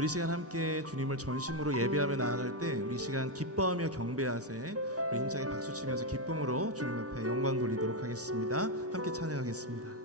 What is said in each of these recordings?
우리 시간 함께 주님을 전심으로 예배하며 나아갈 때 우리 시간 기뻐하며 경배하세 우리 힘차게 박수치면서 기쁨으로 주님 앞에 영광 돌리도록 하겠습니다. 함께 찬양하겠습니다.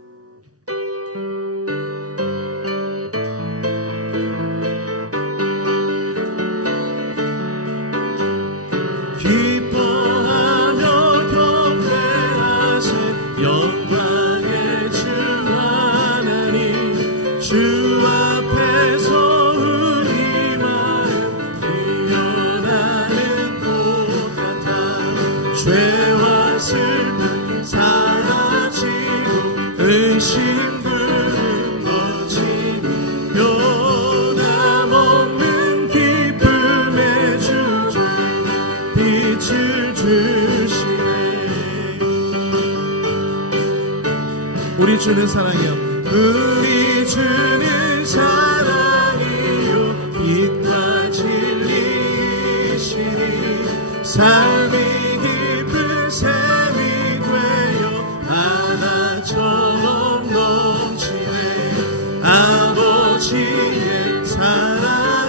죄와 슬픔 사라지고 의심들은 꺼지고 변함없는 기쁨의 주주 빛을 주시네. 우리 주는 사랑이요 우리 주는 사랑이요 빛과 진리시니 삶이 샘이 되어 바다처럼 넘치네. 아버지의 사랑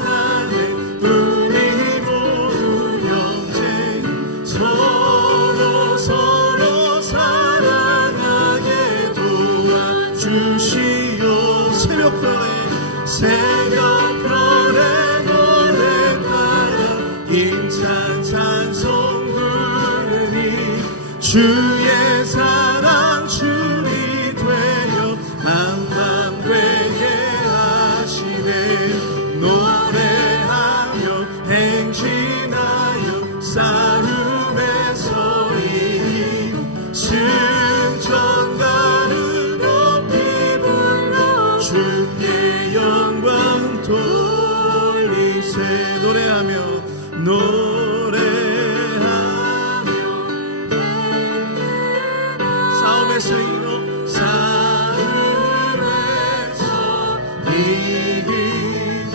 안에 우리 모두 영생 서로 사랑하게 도와주시오. 새벽별의 노래 따라 힘찬 찬송 주의 사랑 주이 되어 한밤되게 하시네. 노래하며 행진하여 싸움에서 이기고 승전가를 높이 불러 주께 영광 돌리세. 노래하며 싸움에서 이기고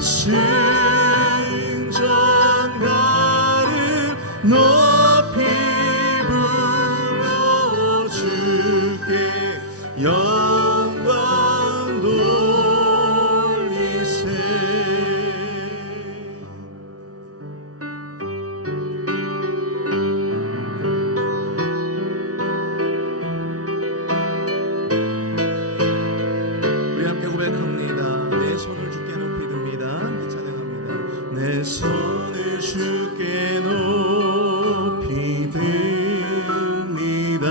승전가를 높이 불러 주께 영광 돌리세. 내 손을 주께 높이 듭니다.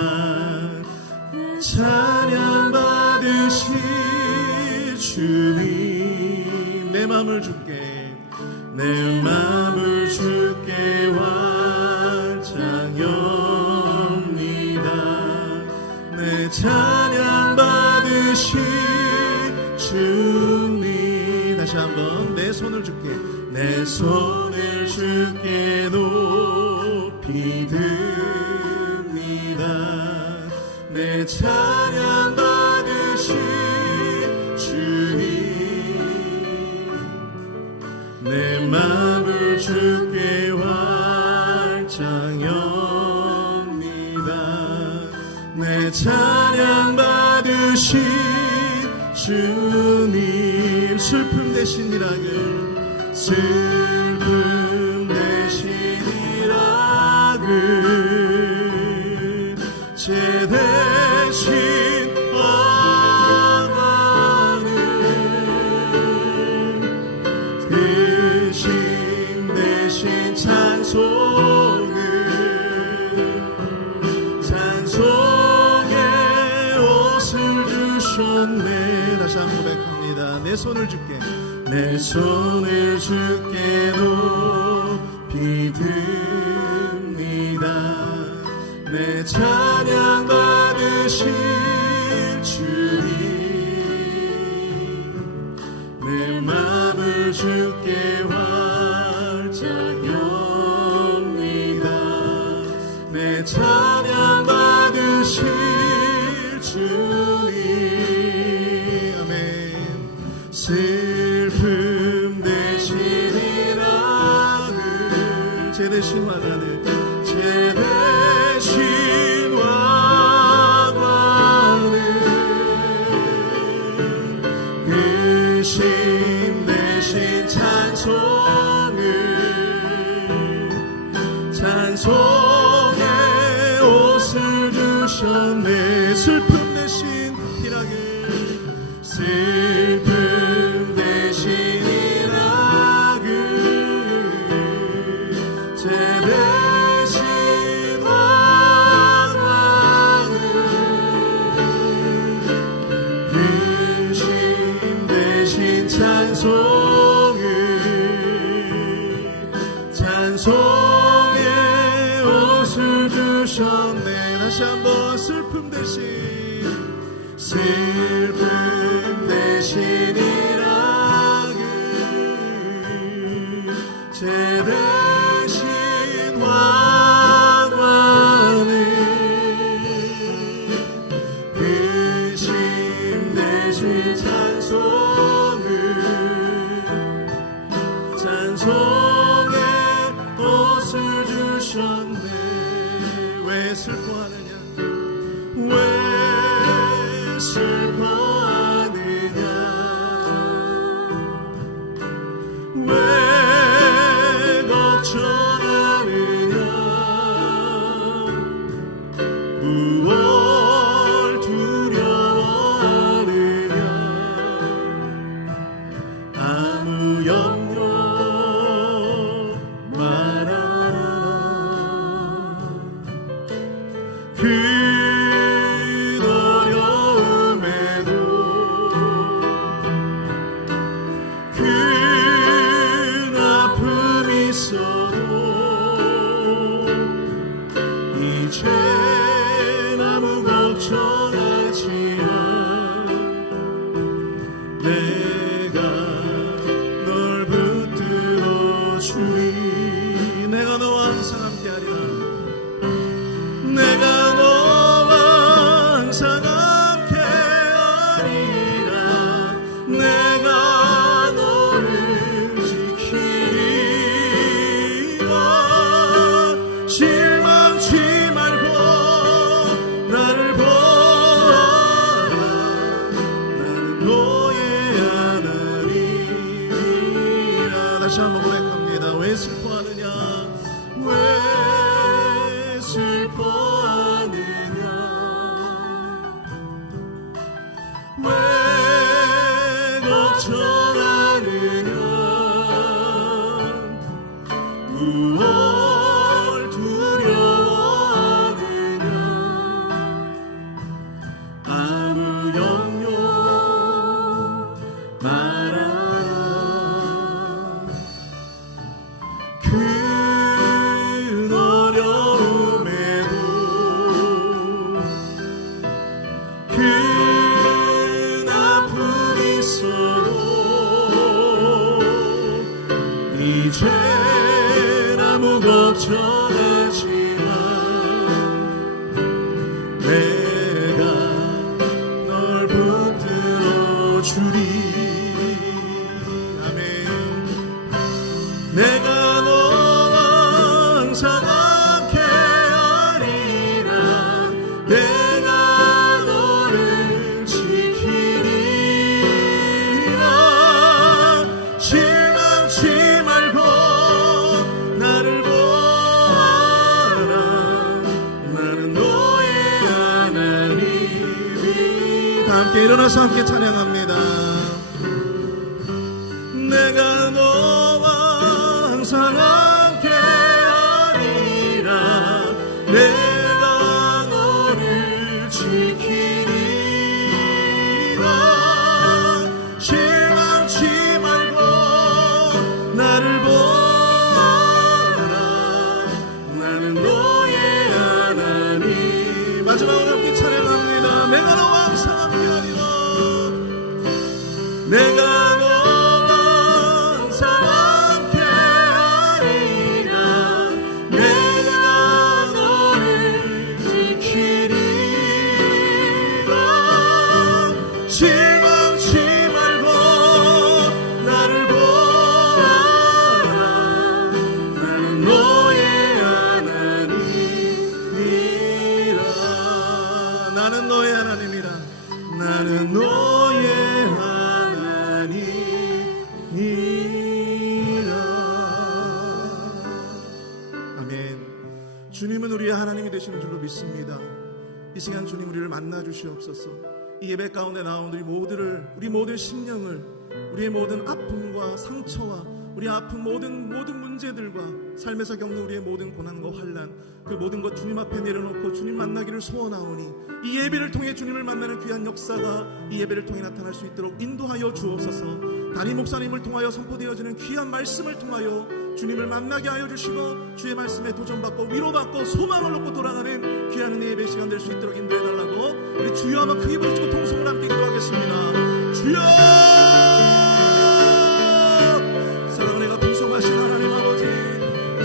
찬양 받으실 주님. 내 맘을 주께 완장 엽니다. 내 찬양 받으실 주님. 다시 한번 내 손을 주께 내 손을 주께 높이 듭니다. 내 찬양 받으실 주님. 내 맘을 주께 활짝 엽니다. 내 찬양 받으실 주님. 슬픔 대신 이락을 슬픔 대신 이락을 죄 대신 화관을 근심 대신 찬송의 옷을 주셨네. 다시 한번 고백합니다. 내 손을 주께 내 손을 주께 높이 듭니다. 내 찬양 받으실 주님. 내 맘을 주께 활짝 엽니다. 내 찬양 받으실 주님. 아멘. 슬픔 대신 이락을 죄 대신 화관을 죄 대신 화관을 근심 대신 찬송의 옷을 주셨네. 슬픔 대신 일하게 슬픔 대신 일하게 제 대신 환환을 근심 대신 찬송의 옷을 주셨네. 다시 한번 슬픔 대신 일하게 제 대신 환환을 근심 대신 찬송의 옷을 주셨네. 왜 슬퍼하느냐 왜 슬퍼하느냐 왜 걱정하느냐 무엇 두려워하느냐 아무 염려 말아라. 그 어려움에도 그 아픔이 있어도 이제 아무 걱정하지마. 내가 널 붙들어 주리. 내가 너와 항상 함께하리라. 내가 너와 항상 함께하리라. 내가 너를 지키리라. 실망치 말고 나를 보아라. 나는 너의 하나님이라. 다시 한번 고백합니다. 왜 슬퍼하느냐 왜 슬퍼하느냐 왜 걱정하느냐 무엇 두려워하느냐 아무 염려 말아라. 그 어려움에도 그 아픔이 있어도 이제 아무 걱정하지마. 내가 널 붙들어 주리. 아멘. 내가 너와 항상 함께하리라. 내가 너를 지키리라. 실망치 말고 나를 보아라. 나는 너의 하나님이. 다 함께 일어나서 함께 찬양합니다. 내가 너와 항상 함께하리라. 내가 너를 지키리라. 실망치 말고 나를 보아라. 나는 너의 하나님. 마지막으로 함께 찬양합니다. 내가 너와 항상 함께하리라. 주님은 우리의 하나님이 되시는 줄로 믿습니다. 이 시간 주님 우리를 만나 주시옵소서. 이 예배 가운데 나온 우리 모든 심령을, 우리의 모든 아픔과 상처와 우리 아픈 모든 문제들과 삶에서 겪는 우리의 모든 고난과 환난, 그 모든 것 주님 앞에 내려놓고 주님 만나기를 소원하오니 이 예배를 통해 주님을 만나는 귀한 역사가 이 예배를 통해 나타날 수 있도록 인도하여 주옵소서. 담임 목사님을 통하여 선포되어지는 귀한 말씀을 통하여 주님을 만나게 하여 주시고 주의 말씀에 도전받고 위로받고 소망을 얻고 돌아가는 귀한 은혜의 예배 시간 될 수 있도록 인도해달라고 우리 주여 한번 크게 부르시고 통성을 함께 기도하겠습니다. 주여! 사랑하는 내가 풍성하신 하나님 아버지,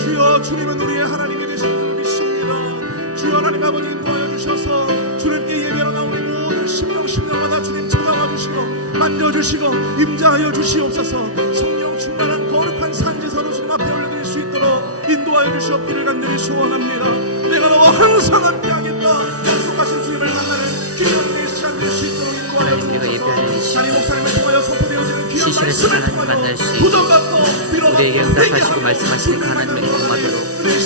주여 주님은 우리의 하나님이 되시는 줄 믿습니다. 주여 하나님 아버지 인도하여 주셔서 주님께 예배로 나오는 모든 심령마다 주님 찾아와 주시고 만져주시고 임자하여 주시옵소서. 성령 충만한 거룩한 산지서로 주님 앞에 올려드릴 수 있도록 인도하여 주시옵기를 간절히 소원합니다. 내가 너와 항상 함께하겠다 약속하신 주님을 만나는 귀한 내 시간 될 수 있도록 인도하여 주옵소서. 하나님 목사님을 통하여 선포되어지는 귀한 말씀을 통하여 도전받고 우리에게 응답하시고 말씀하시는 그 하나님의 공화대로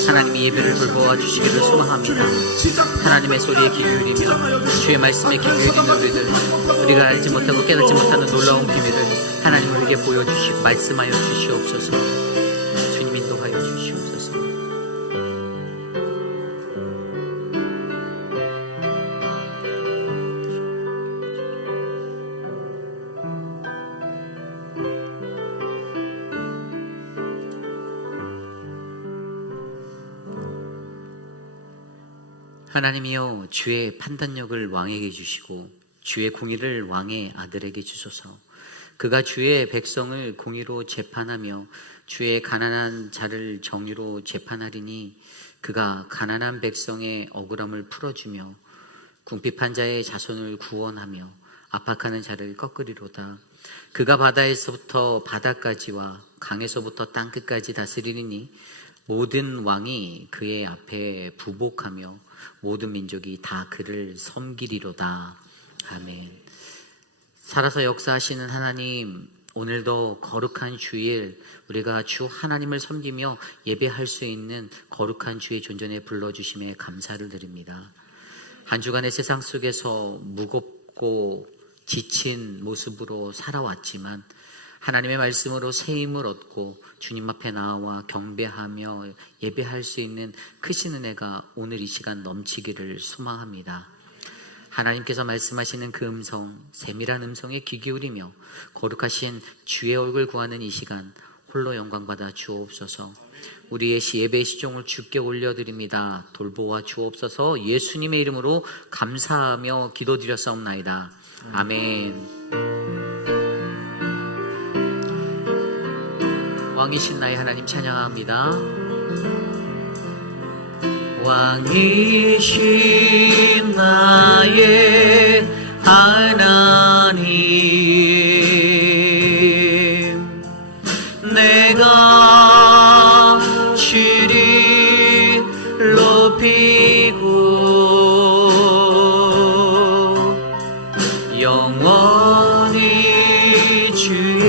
하나님이 예배를 돌보아 주시기를 소망합니다. 하나님의 소리에 귀 기울이며 주의 말씀에 귀 기울이는 우리가 알지 못하고 깨닫지 못하는 놀라운 비밀을 하나님 우리에게 보여주시고 말씀하여 주시옵소서. 주님 인도하여 주시옵소서. 하나님이여 주의 판단력을 왕에게 주시고 주의 공의를 왕의 아들에게 주소서. 그가 주의 백성을 공의로 재판하며 주의 가난한 자를 정의로 재판하리니 그가 가난한 백성의 억울함을 풀어주며 궁핍한 자의 자손을 구원하며 압박하는 자를 꺾으리로다. 그가 바다에서부터 바다까지와 강에서부터 땅끝까지 다스리니 모든 왕이 그의 앞에 부복하며 모든 민족이 다 그를 섬기리로다. 아멘. 살아서 역사하시는 하나님, 오늘도 거룩한 주일 우리가 주 하나님을 섬기며 예배할 수 있는 거룩한 주의 존전에 불러주심에 감사를 드립니다. 한 주간의 세상 속에서 무겁고 지친 모습으로 살아왔지만 하나님의 말씀으로 새 힘을 얻고 주님 앞에 나와 경배하며 예배할 수 있는 크신 은혜가 오늘 이 시간 넘치기를 소망합니다. 하나님께서 말씀하시는 그 음성, 세밀한 음성에 귀 기울이며 거룩하신 주의 얼굴 구하는 이 시간 홀로 영광받아 주옵소서. 우리의 예배의 시종을 주께 올려드립니다. 돌보아 주옵소서. 예수님의 이름으로 감사하며 기도드렸사옵나이다. 아멘. 왕이신 나의 하나님 찬양합니다. 왕이신 나의 하나님, 내가 주를 높이고 영원히 주의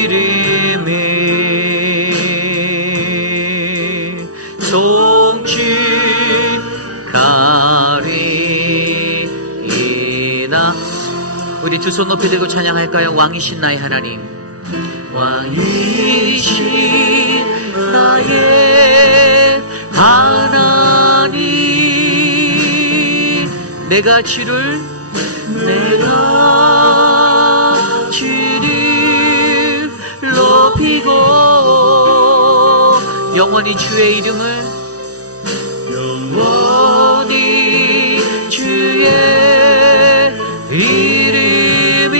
이름을 송축하리이다. 우리 두 손 높이 들고 찬양할까요? 왕이신 나의 하나님, 왕이신 나의 하나님, 내가 주를 높이고 영원히 주의 이름을 영원히 주의 이름이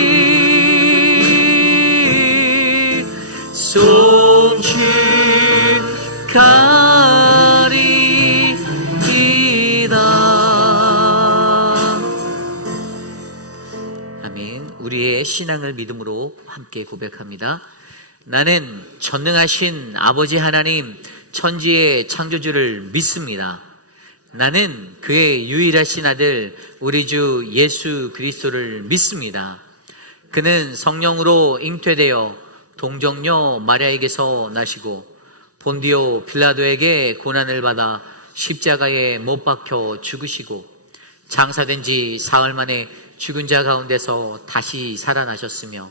송축하리이다. 아멘. 우리의 신앙을 믿음으로 함께 고백합니다. 나는 전능하신 아버지 하나님, 천지의 창조주를 믿습니다. 나는 그의 유일하신 아들 우리 주 예수 그리스도를 믿습니다. 그는 성령으로 잉태되어 동정녀 마리아에게서 나시고 본디오 빌라도에게 고난을 받아 십자가에 못 박혀 죽으시고 장사된 지 사흘 만에 죽은 자 가운데서 다시 살아나셨으며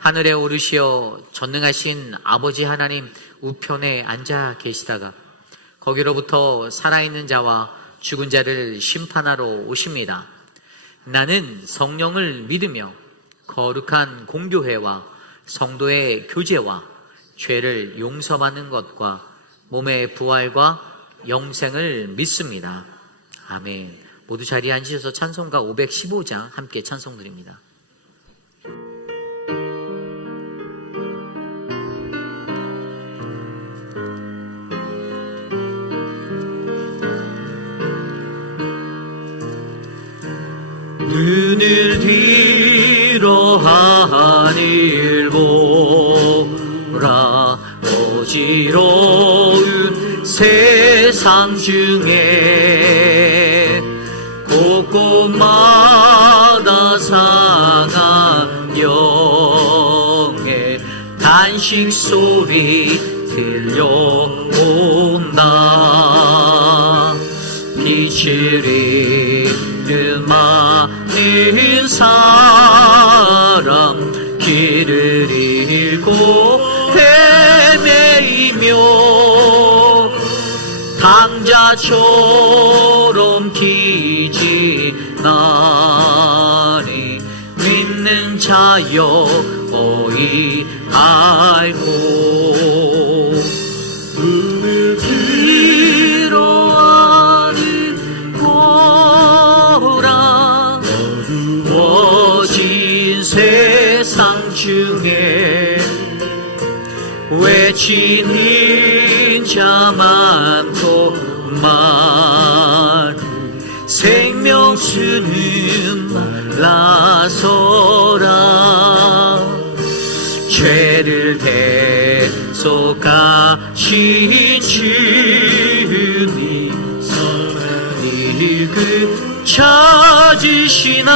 하늘에 오르시어 전능하신 아버지 하나님 우편에 앉아 계시다가 거기로부터 살아있는 자와 죽은 자를 심판하러 오십니다. 나는 성령을 믿으며 거룩한 공교회와 성도의 교제와 죄를 용서받는 것과 몸의 부활과 영생을 믿습니다. 아멘. 모두 자리에 앉으셔서 찬송가 515장 함께 찬송 드립니다. 눈을 뒤로 하늘 보라 어지러운 세상 중에 곳곳마다 상한 영의 단식 소리 들려온다. 빛을 잃는 많은 사람 길을 잃고 헤매이며 당자처럼 기진하니 믿는 자여 어이 알고 눈을 들어하는 거라 어두워진 세상 중에 외치는 자 많도만 생명수는 말라서라 죄를 대속하신 주님 선한 그 찾으시나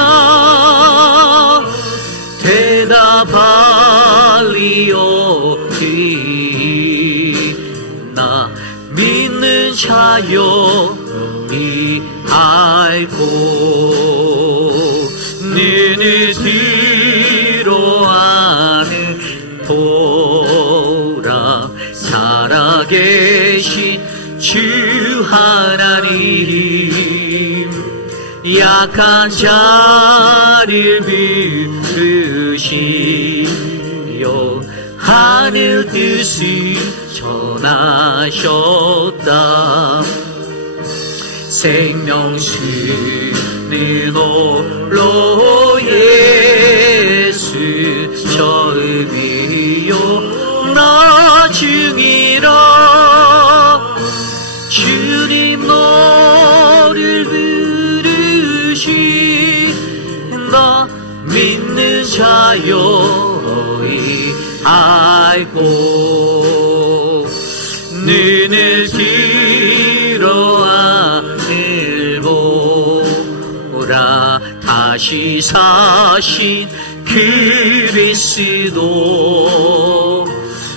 대답할 리 없으리 나 믿는 자여 이 알고 눈을 뒤로 하는 보라 살아계신 주 하나님 약한 자를 부르시려 하늘 뜻을 전하셨다. 생명수는 홀로 예수 처음이요 나중이라 주님 너를 부르신다. 믿는 자여 이 알고 눈을 들어 하늘 보라 다시 사신 그리스도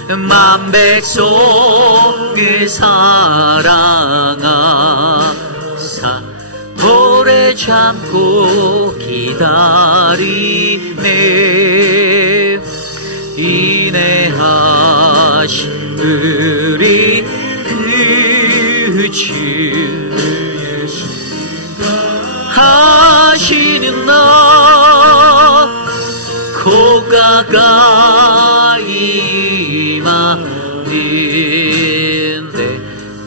만 백성을 사랑하사 오래 참고 기다리네 인내하신 우리 그 주 하시는 나 고가 가까이 임하는데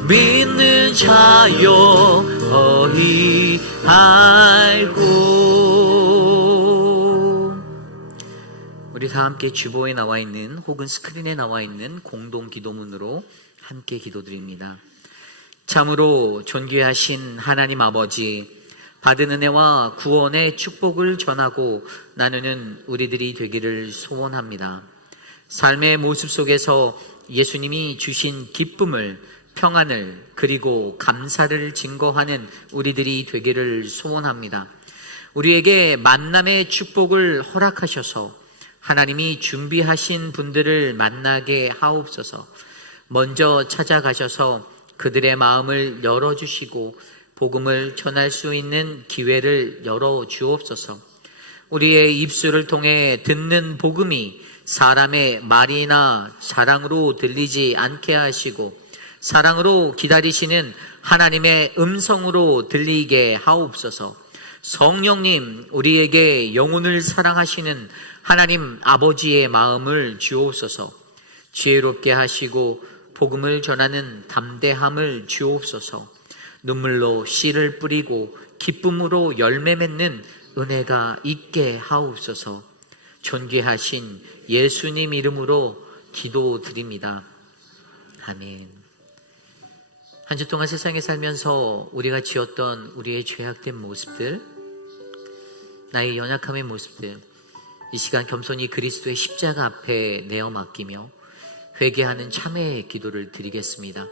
믿는 자여 어이 알고 우리 다 함께 주보에 나와 있는 혹은 스크린에 나와 있는 공동 기도문으로 함께 기도드립니다. 참으로 존귀하신 하나님 아버지, 받은 은혜와 구원의 축복을 전하고 나누는 우리들이 되기를 소원합니다. 삶의 모습 속에서 예수님이 주신 기쁨을, 평안을, 그리고 감사를 증거하는 우리들이 되기를 소원합니다. 우리에게 만남의 축복을 허락하셔서 하나님이 준비하신 분들을 만나게 하옵소서. 먼저 찾아가셔서 그들의 마음을 열어주시고 복음을 전할 수 있는 기회를 열어주옵소서. 우리의 입술을 통해 듣는 복음이 사람의 말이나 자랑으로 들리지 않게 하시고 사랑으로 기다리시는 하나님의 음성으로 들리게 하옵소서. 성령님, 우리에게 영혼을 사랑하시는 하나님 아버지의 마음을 주옵소서. 지혜롭게 하시고 복음을 전하는 담대함을 주옵소서. 눈물로 씨를 뿌리고 기쁨으로 열매 맺는 은혜가 있게 하옵소서. 존귀하신 예수님 이름으로 기도드립니다. 아멘. 한 주 동안 세상에 살면서 우리가 지었던 우리의 죄악된 모습들, 나의 연약함의 모습들, 이 시간 겸손히 그리스도의 십자가 앞에 내어 맡기며 회개하는 참회의 기도를 드리겠습니다.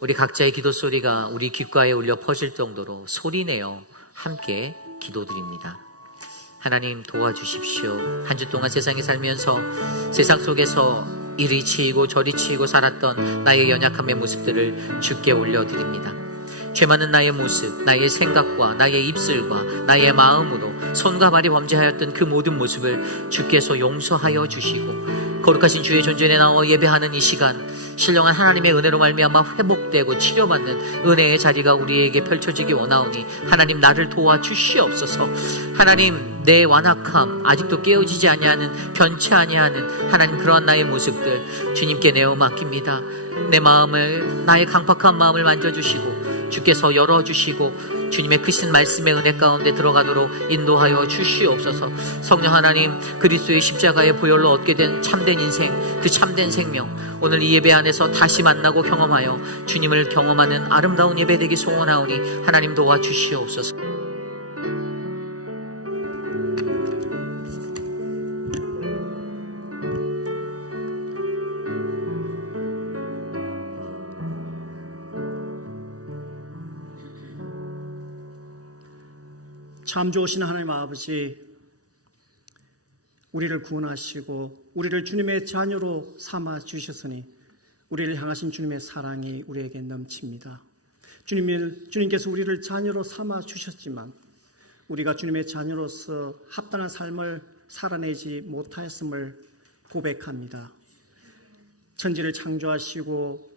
우리 각자의 기도 소리가 우리 귓가에 울려 퍼질 정도로 소리내어 함께 기도드립니다. 하나님 도와주십시오. 한 주 동안 세상에 살면서 세상 속에서 이리 치이고 저리 치이고 살았던 나의 연약함의 모습들을 주께 올려드립니다. 죄 많은 나의 모습, 나의 생각과 나의 입술과 나의 마음으로 손과 발이 범죄하였던 그 모든 모습을 주께서 용서하여 주시고 거룩하신 주의 존전에 나와 예배하는 이 시간, 신령한 하나님의 은혜로 말미암아 회복되고 치료받는 은혜의 자리가 우리에게 펼쳐지기 원하오니 하나님 나를 도와주시옵소서. 하나님 내 완악함, 아직도 깨어지지 아니하는, 변치 아니하는 하나님 그러한 나의 모습들 주님께 내어 맡깁니다. 내 마음을, 나의 강팍한 마음을 만져주시고 주께서 열어주시고 주님의 크신 말씀의 은혜 가운데 들어가도록 인도하여 주시옵소서. 성령 하나님, 그리스도의 십자가의 보혈로 얻게 된 참된 인생, 그 참된 생명, 오늘 이 예배 안에서 다시 만나고 경험하여 주님을 경험하는 아름다운 예배 되기 소원하오니 하나님 도와주시옵소서. 참 좋으신 하나님 아버지, 우리를 구원하시고 우리를 주님의 자녀로 삼아 주셨으니 우리를 향하신 주님의 사랑이 우리에게 넘칩니다. 주님께서 우리를 자녀로 삼아 주셨지만 우리가 주님의 자녀로서 합당한 삶을 살아내지 못하였음을 고백합니다. 천지를 창조하시고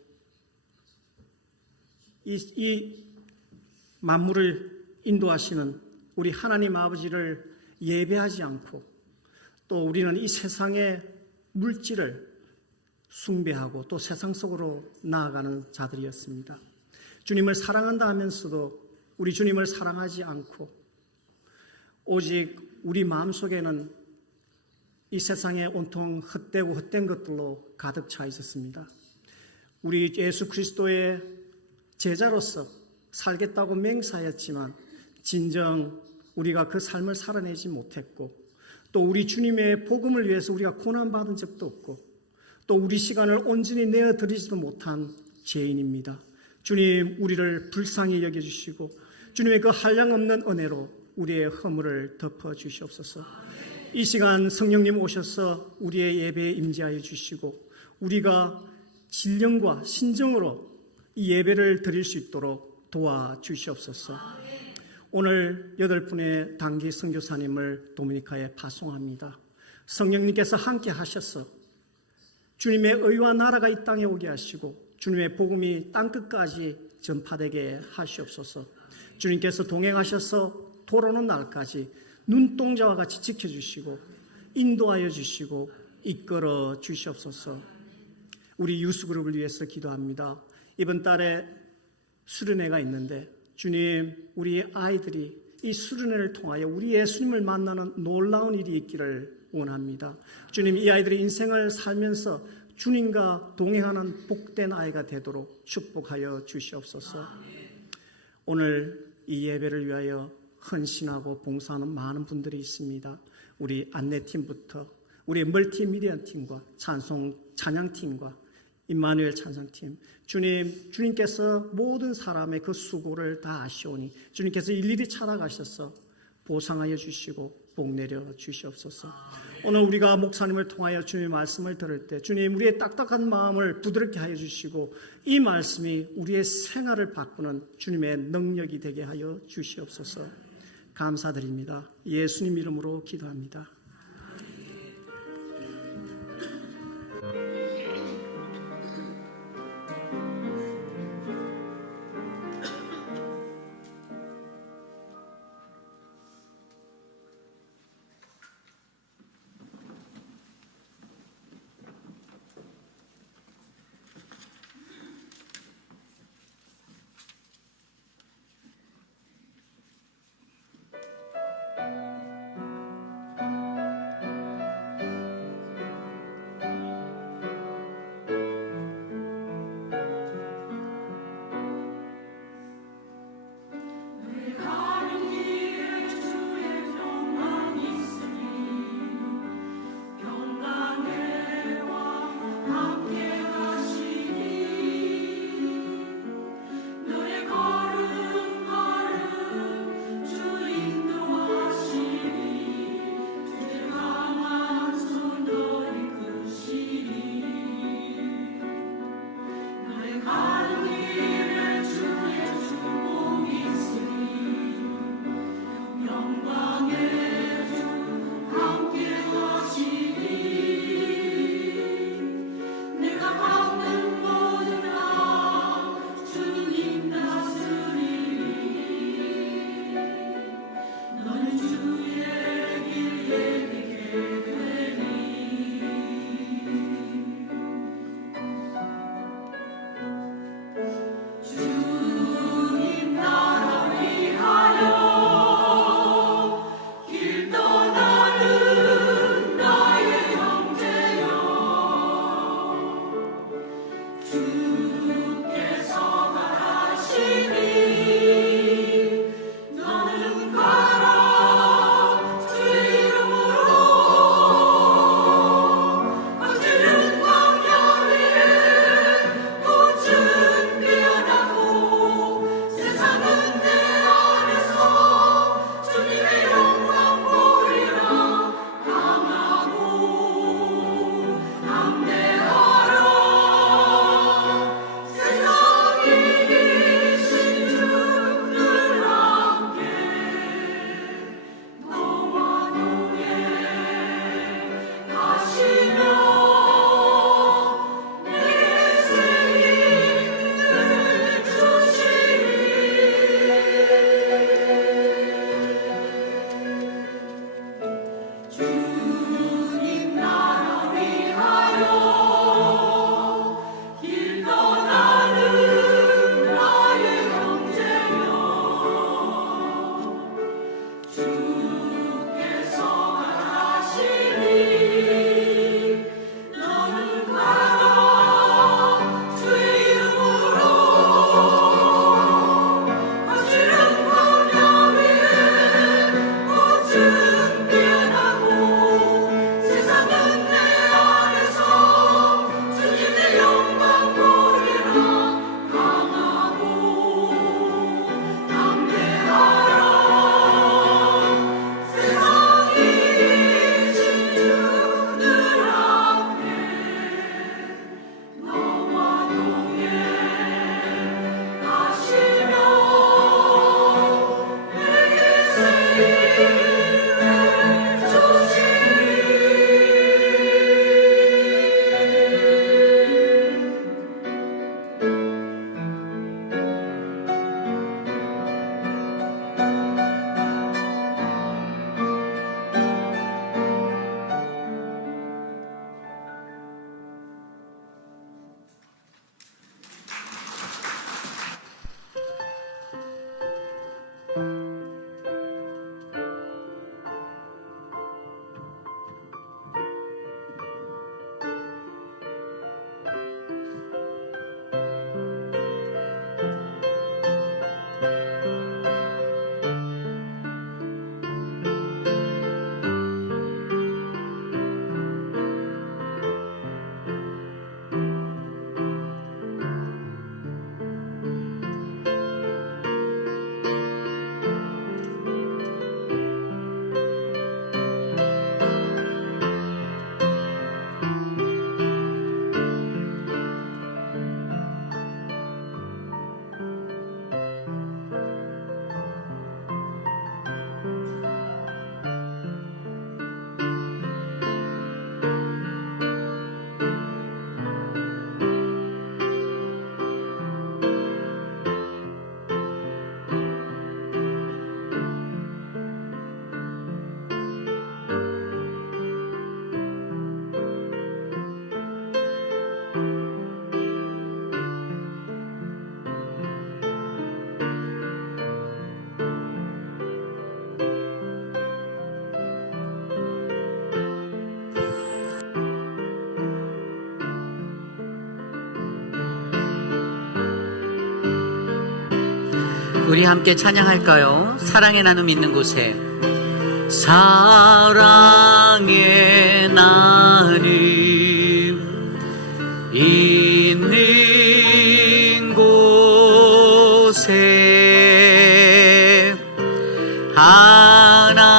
이 만물을 인도하시는 우리 하나님 아버지를 예배하지 않고 또 우리는 이 세상의 물질을 숭배하고 또 세상 속으로 나아가는 자들이었습니다. 주님을 사랑한다 하면서도 우리 주님을 사랑하지 않고 오직 우리 마음속에는 이 세상에 온통 헛되고 헛된 것들로 가득 차 있었습니다. 우리 예수 그리스도의 제자로서 살겠다고 맹세하였지만 진정 우리가 그 삶을 살아내지 못했고 또 우리 주님의 복음을 위해서 우리가 고난받은 적도 없고 또 우리 시간을 온전히 내어드리지도 못한 죄인입니다. 주님, 우리를 불쌍히 여겨주시고 주님의 그 한량없는 은혜로 우리의 허물을 덮어주시옵소서. 이 시간 성령님 오셔서 우리의 예배에 임재하여 주시고 우리가 진령과 신정으로 이 예배를 드릴 수 있도록 도와주시옵소서. 오늘 8분의 단기 선교사님을 도미니카에 파송합니다. 성령님께서 함께 하셔서 주님의 의와 나라가 이 땅에 오게 하시고 주님의 복음이 땅끝까지 전파되게 하시옵소서. 주님께서 동행하셔서 돌아오는 날까지 눈동자와 같이 지켜주시고 인도하여 주시고 이끌어 주시옵소서. 우리 유스그룹을 위해서 기도합니다. 이번 달에 수련회가 있는데 주님, 우리 아이들이 이 수련회를 통하여 우리 예수님을 만나는 놀라운 일이 있기를 원합니다. 주님, 이 아이들의 인생을 살면서 주님과 동행하는 복된 아이가 되도록 축복하여 주시옵소서. 오늘 이 예배를 위하여 헌신하고 봉사하는 많은 분들이 있습니다. 우리 안내팀부터 우리 멀티미디어 팀과 찬양팀과 임마누엘 찬송팀, 주님께서 모든 사람의 그 수고를 다 아시오니 주님께서 일일이 찾아가셔서 보상하여 주시고 복 내려 주시옵소서. 오늘 우리가 목사님을 통하여 주님의 말씀을 들을 때 주님 우리의 딱딱한 마음을 부드럽게 하여 주시고 이 말씀이 우리의 생활을 바꾸는 주님의 능력이 되게 하여 주시옵소서. 감사드립니다. 예수님 이름으로 기도합니다. 우리 함께 찬양할까요? 사랑의 나눔 있는 곳에. 사랑의 나눔 있는 곳에 하나님께서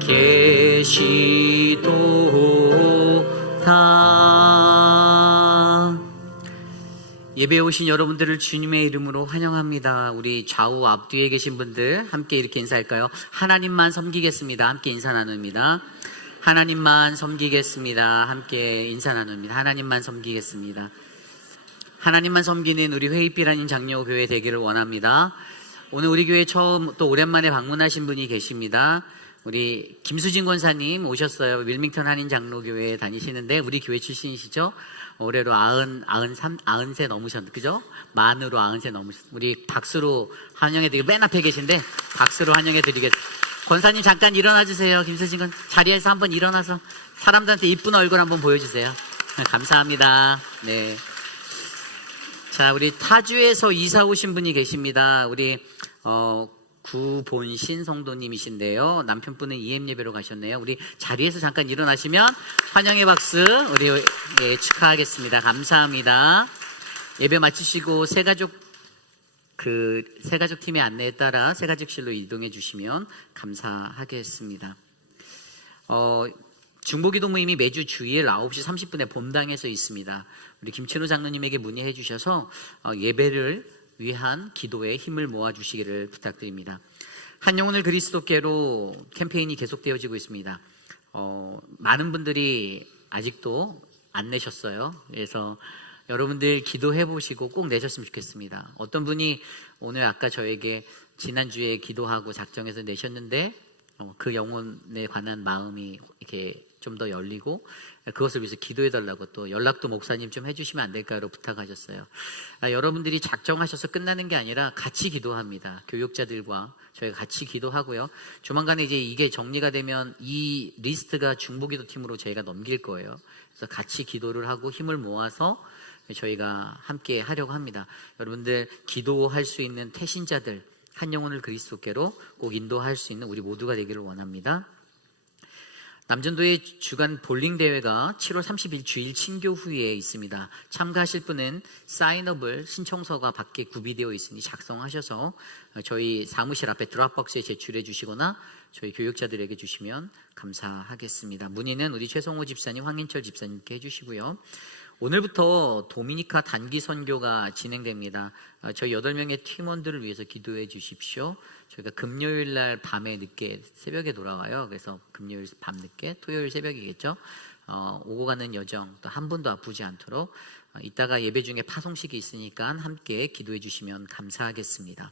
계시도다. 예배에 오신 여러분들을 주님의 이름으로 환영합니다. 우리 좌우 앞뒤에 계신 분들 함께 이렇게 인사할까요? 하나님만 섬기겠습니다. 함께 인사 나눕니다. 하나님만 섬기겠습니다. 함께 인사 나눕니다. 하나님만 섬기겠습니다. 하나님만 섬기는 우리 회의빛 아닌 장로교회 되기를 원합니다. 오늘 우리 교회 처음 또 오랜만에 방문하신 분이 계십니다. 우리 김수진 권사님 오셨어요. 윌밍턴 한인 장로교회에 다니시는데 우리 교회 출신이시죠? 올해로 90세 넘으셨는데, 그죠? 만으로 90세 넘으셨는데, 우리 박수로 환영해드리고, 맨 앞에 계신데, 박수로 환영해드리겠습니다. 권사님 잠깐 일어나주세요. 김수진 권 자리에서 한번 일어나서 사람들한테 이쁜 얼굴 한번 보여주세요. 감사합니다. 네. 자, 우리 타주에서 이사 오신 분이 계십니다. 우리, 구본신 성도님이신데요. 남편분은 EM 예배로 가셨네요. 우리 자리에서 잠깐 일어나시면 환영의 박수 우리 축하하겠습니다. 감사합니다. 예배 마치시고 새가족 팀의 안내에 따라 새가족실로 이동해 주시면 감사하겠습니다. 중보기도 모임이 매주 주일 9시 30분에 본당에서 있습니다. 우리 김춘호 장로님에게 문의해 주셔서 예배를 위한 기도에 힘을 모아주시기를 부탁드립니다. 한 영혼을 그리스도께로 캠페인이 계속되어지고 있습니다. 많은 분들이 아직도 안 내셨어요. 그래서 여러분들 기도해 보시고 꼭 내셨으면 좋겠습니다. 어떤 분이 오늘 아까 저에게 지난주에 기도하고 작정해서 내셨는데 그 영혼에 관한 마음이 이렇게 좀 더 열리고 그것을 위해서 기도해달라고 또 연락도 목사님 좀 해주시면 안 될까요? 부탁하셨어요. 여러분들이 작정하셔서 끝나는 게 아니라 같이 기도합니다. 교육자들과 저희가 같이 기도하고요. 조만간에 이제 이게 정리가 되면 이 리스트가 중보기도 팀으로 저희가 넘길 거예요. 그래서 같이 기도를 하고 힘을 모아서 저희가 함께 하려고 합니다. 여러분들 기도할 수 있는 태신자들 한 영혼을 그리스도께로 꼭 인도할 수 있는 우리 모두가 되기를 원합니다. 남전도의 주간 볼링 대회가 7월 30일 주일 친교 후에 있습니다. 참가하실 분은 사인업을 신청서가 밖에 구비되어 있으니 작성하셔서 저희 사무실 앞에 드랍박스에 제출해 주시거나 저희 교육자들에게 주시면 감사하겠습니다. 문의는 우리 최성호 집사님, 황인철 집사님께 해주시고요. 오늘부터 도미니카 단기 선교가 진행됩니다. 저희 8명의 팀원들을 위해서 기도해 주십시오. 저희가 금요일 날 밤에 늦게 새벽에 돌아와요. 그래서 금요일 밤 늦게 토요일 새벽이겠죠. 오고 가는 여정 또 한 분도 아프지 않도록 이따가 예배 중에 파송식이 있으니까 함께 기도해 주시면 감사하겠습니다.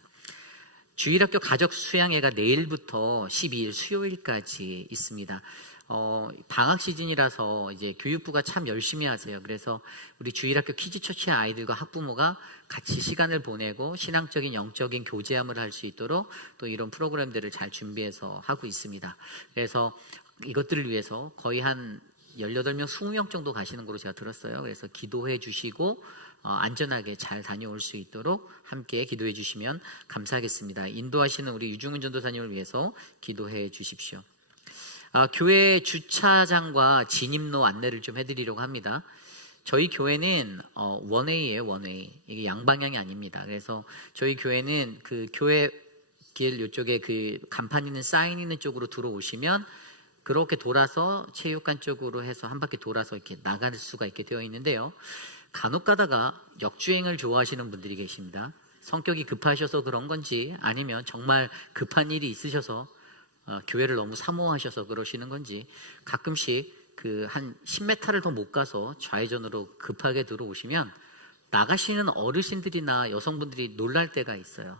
주일학교 가족 수양회가 내일부터 12일 수요일까지 있습니다. 방학 시즌이라서 이제 교육부가 참 열심히 하세요. 그래서 우리 주일학교 키즈처치 아이들과 학부모가 같이 시간을 보내고 신앙적인 영적인 교제함을 할 수 있도록 또 이런 프로그램들을 잘 준비해서 하고 있습니다. 그래서 이것들을 위해서 거의 한 18명, 20명 정도 가시는 걸로 제가 들었어요. 그래서 기도해 주시고 안전하게 잘 다녀올 수 있도록 함께 기도해 주시면 감사하겠습니다. 인도하시는 우리 유중훈 전도사님을 위해서 기도해 주십시오. 교회 주차장과 진입로 안내를 좀 해드리려고 합니다. 저희 교회는 원웨이예요, 원웨이. 이게 양방향이 아닙니다. 그래서 저희 교회는 그 교회 길 이쪽에 그 간판 있는 사인 있는 쪽으로 들어오시면 그렇게 돌아서 체육관 쪽으로 해서 한 바퀴 돌아서 이렇게 나갈 수가 있게 되어 있는데요. 간혹 가다가 역주행을 좋아하시는 분들이 계십니다. 성격이 급하셔서 그런 건지 아니면 정말 급한 일이 있으셔서 교회를 너무 사모하셔서 그러시는 건지 가끔씩 그 한 10m를 더 못 가서 좌회전으로 급하게 들어오시면 나가시는 어르신들이나 여성분들이 놀랄 때가 있어요.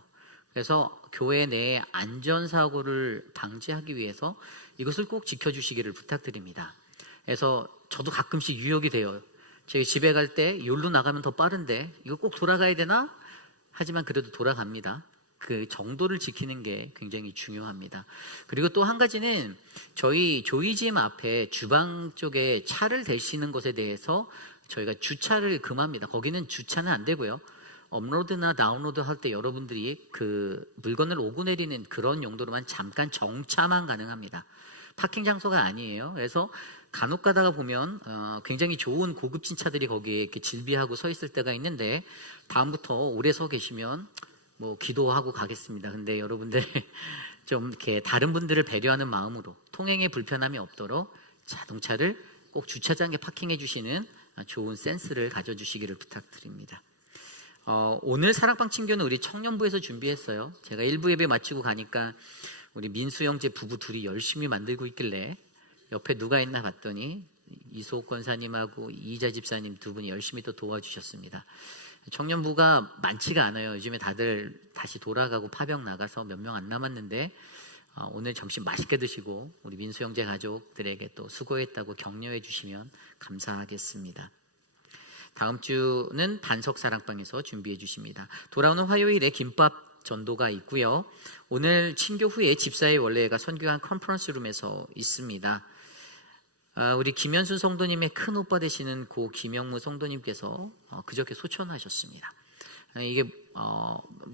그래서 교회 내에 안전사고를 방지하기 위해서 이것을 꼭 지켜주시기를 부탁드립니다. 그래서 저도 가끔씩 유혹이 돼요. 제가 집에 갈 때 여기로 나가면 더 빠른데 이거 꼭 돌아가야 되나? 하지만 그래도 돌아갑니다. 그 정도를 지키는 게 굉장히 중요합니다. 그리고 또 한 가지는 저희 조이짐 앞에 주방 쪽에 차를 대시는 것에 대해서 저희가 주차를 금합니다. 거기는 주차는 안 되고요. 업로드나 다운로드 할 때 여러분들이 그 물건을 오고 내리는 그런 용도로만 잠깐 정차만 가능합니다. 파킹 장소가 아니에요. 그래서 간혹 가다가 보면 굉장히 좋은 고급진 차들이 거기에 이렇게 질비하고 서 있을 때가 있는데, 다음부터 오래 서 계시면 뭐 기도하고 가겠습니다. 근데 여러분들 좀 이렇게 다른 분들을 배려하는 마음으로 통행에 불편함이 없도록 자동차를 꼭 주차장에 파킹해 주시는 좋은 센스를 가져주시기를 부탁드립니다. 오늘 사랑방 친교는 우리 청년부에서 준비했어요. 제가 1부 예배 마치고 가니까 우리 민수 형제 부부 둘이 열심히 만들고 있길래 옆에 누가 있나 봤더니 이소옥 권사님하고 이자 집사님 두 분이 열심히 또 도와주셨습니다. 청년부가 많지가 않아요. 요즘에 다들 다시 돌아가고 파병 나가서 몇 명 안 남았는데, 오늘 점심 맛있게 드시고 우리 민수 형제 가족들에게 또 수고했다고 격려해 주시면 감사하겠습니다. 다음 주는 반석 사랑방에서 준비해 주십니다. 돌아오는 화요일에 김밥 전도가 있고요. 오늘 친교 후에 집사의 원래가 선교한 컨퍼런스룸에서 있습니다. 우리 김현순 성도님의 큰 오빠 되시는 고 김영무 성도님께서 그저께 소천하셨습니다. 이게